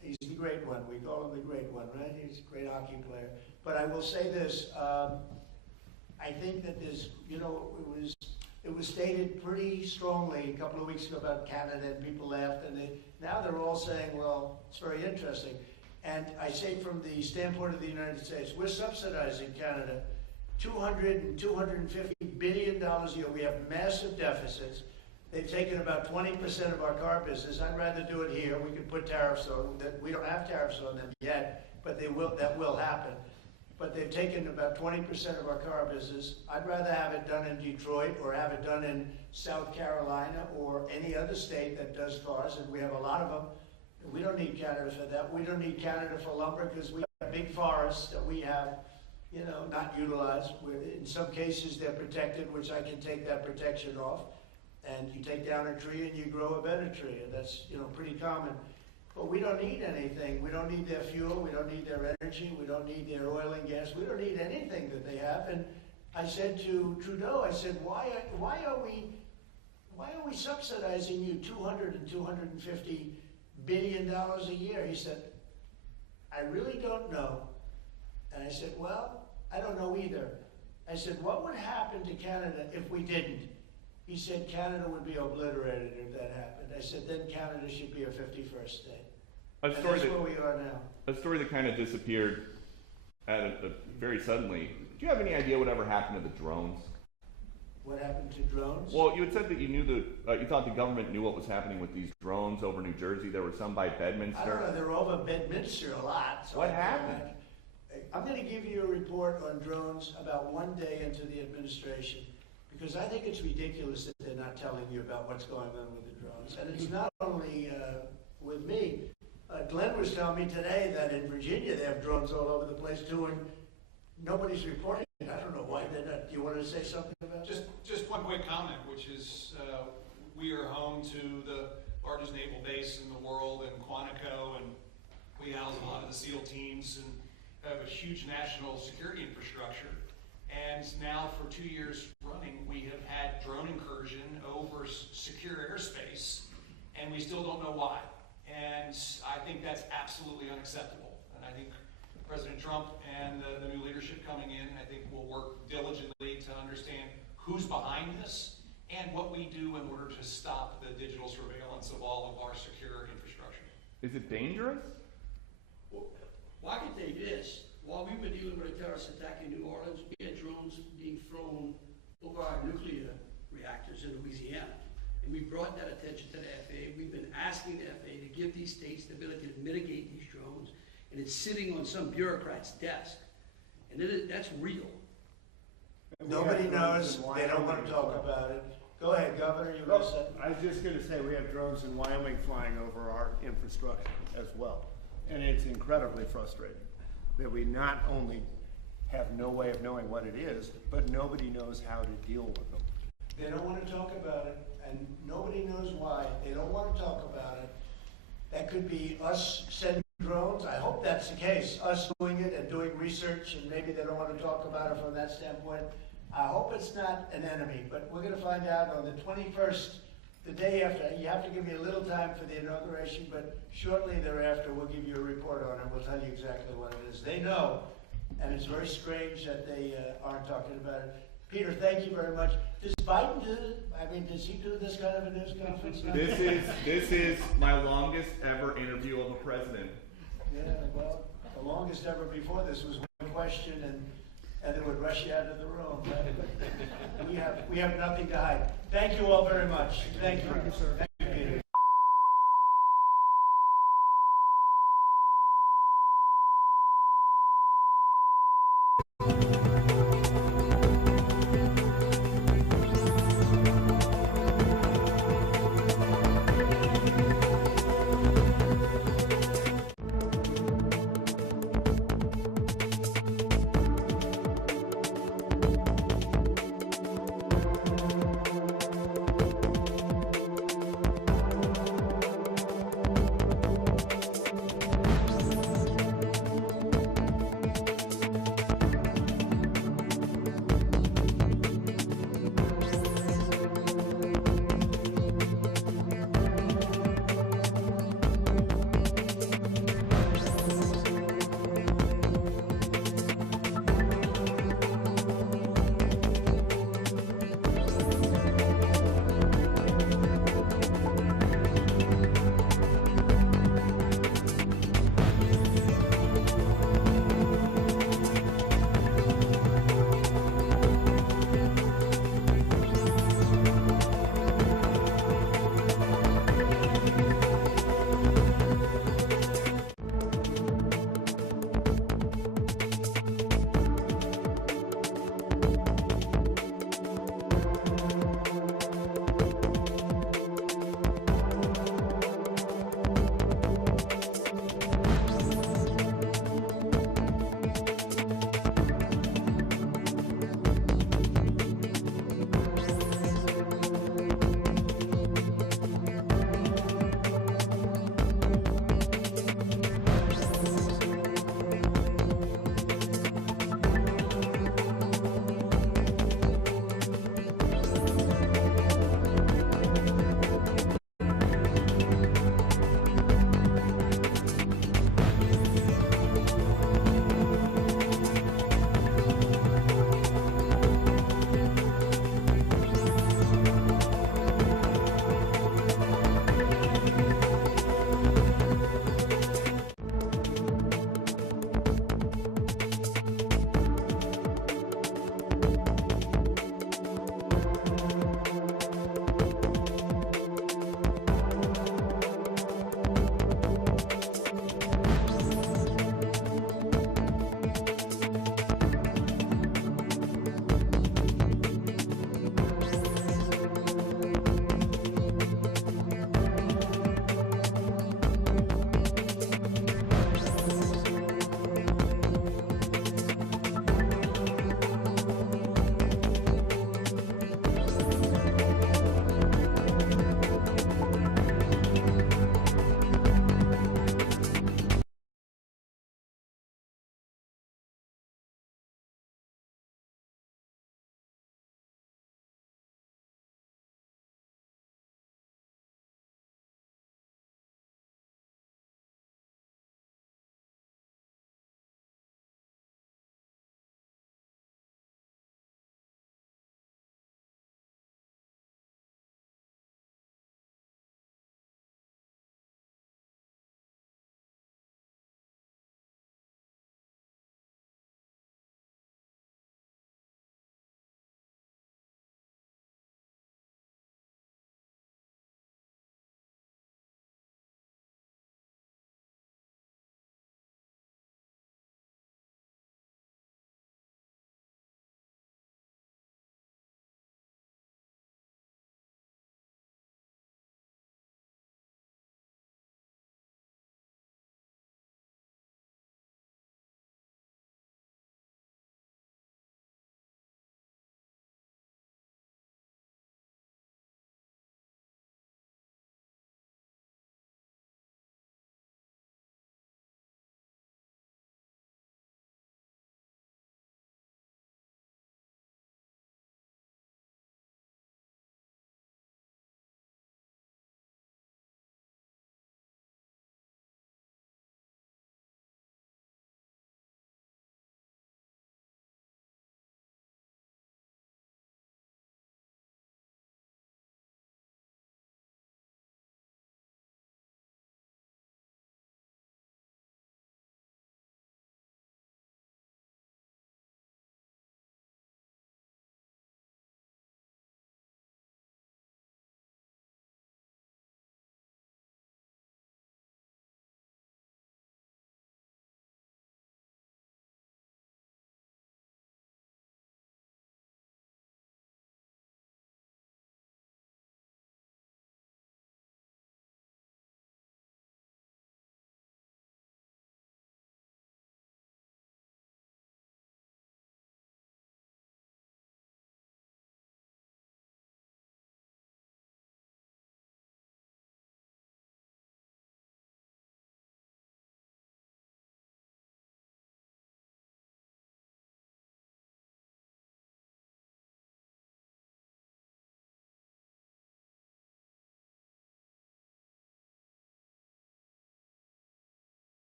He's the great one. We call him the great one, right? He's a great hockey player. But I will say this, I think that there's, you know, it was stated pretty strongly a couple of weeks ago about Canada, and people laughed, and now they're all saying, well, it's very interesting. And I say from the standpoint of the United States, we're subsidizing Canada $200 and $250 billion a year. We have massive deficits. They've taken about 20% of our car business. I'd rather do it here. We could put tariffs on that. We don't have tariffs on them yet, but that will happen. But they've taken about 20% of our car business. I'd rather have it done in Detroit or have it done in South Carolina or any other state that does cars, and we have a lot of them. We don't need Canada for that. We don't need Canada for lumber because we have big forests that we have, you know, not utilized. In some cases, they're protected, which I can take that protection off. And you take down a tree and you grow a better tree, and that's, you know, pretty common. But we don't need anything. We don't need their fuel. We don't need their energy. We don't need their oil and gas. We don't need anything that they have. And I said to Trudeau, I said, why are we subsidizing you $200 and $250 billion a year? He said, I really don't know. And I said, well, I don't know either. I said, what would happen to Canada if we didn't? He said Canada would be obliterated if that happened. I said, then Canada should be a 51st state. And that's where we are now. A story that kind of disappeared very suddenly. Do you have any idea whatever happened to the drones? What happened to drones? Well, you had said that you thought the government knew what was happening with these drones over New Jersey. There were some by Bedminster. I don't know. They're over Bedminster a lot. So what happened? I'm going to give you a report on drones about one day into the administration, because I think it's ridiculous that they're not telling you about what's going on with the drones. And it's not only with me. Glenn was telling me today that in Virginia they have drones all over the place too, and nobody's reporting it. I don't know why they're not. Do you want to say something about it? Just one quick comment, which is we are home to the largest naval base in the world in Quantico, and we house a lot of the SEAL teams and have a huge national security infrastructure. And now for 2 years running, we have had drone incursion over secure airspace, and we still don't know why. And I think that's absolutely unacceptable. And I think President Trump and the new leadership coming in, I think will work diligently to understand who's behind this and what we do in order to stop the digital surveillance of all of our secure infrastructure. Is it dangerous? Well, I can tell you this. While we were dealing with a terrorist attack in New Orleans, we had drones being flown over our nuclear reactors in Louisiana. And we brought that attention to the FAA. We've been asking the FAA to give these states the ability to mitigate these drones. And it's sitting on some bureaucrat's desk. And that's real. Nobody knows. They don't want to talk about it. Go ahead, Governor. You were saying. I was just going to say we have drones in Wyoming flying over our infrastructure as well. And it's incredibly frustrating that we not only have no way of knowing what it is, but nobody knows how to deal with them. They don't want to talk about it, and nobody knows why. They don't want to talk about it. That could be us sending drones. I hope that's the case. Us doing it and doing research, and maybe they don't want to talk about it from that standpoint. I hope it's not an enemy, but we're going to find out on the 21st, the day after. You have to give me a little time for the inauguration, but shortly thereafter we'll give you a report on it. We'll tell you exactly what it is. They know, and it's very strange that they aren't talking about it. Peter, thank you very much. Does Biden do it? I mean, does he do this kind of a news conference now? This is my longest ever interview of a president. Yeah, well, the longest ever before this was one question, and they would rush you out of the room. We have nothing to hide. Thank you all very much. Thank you. Thank you, sir. Thank you, Peter.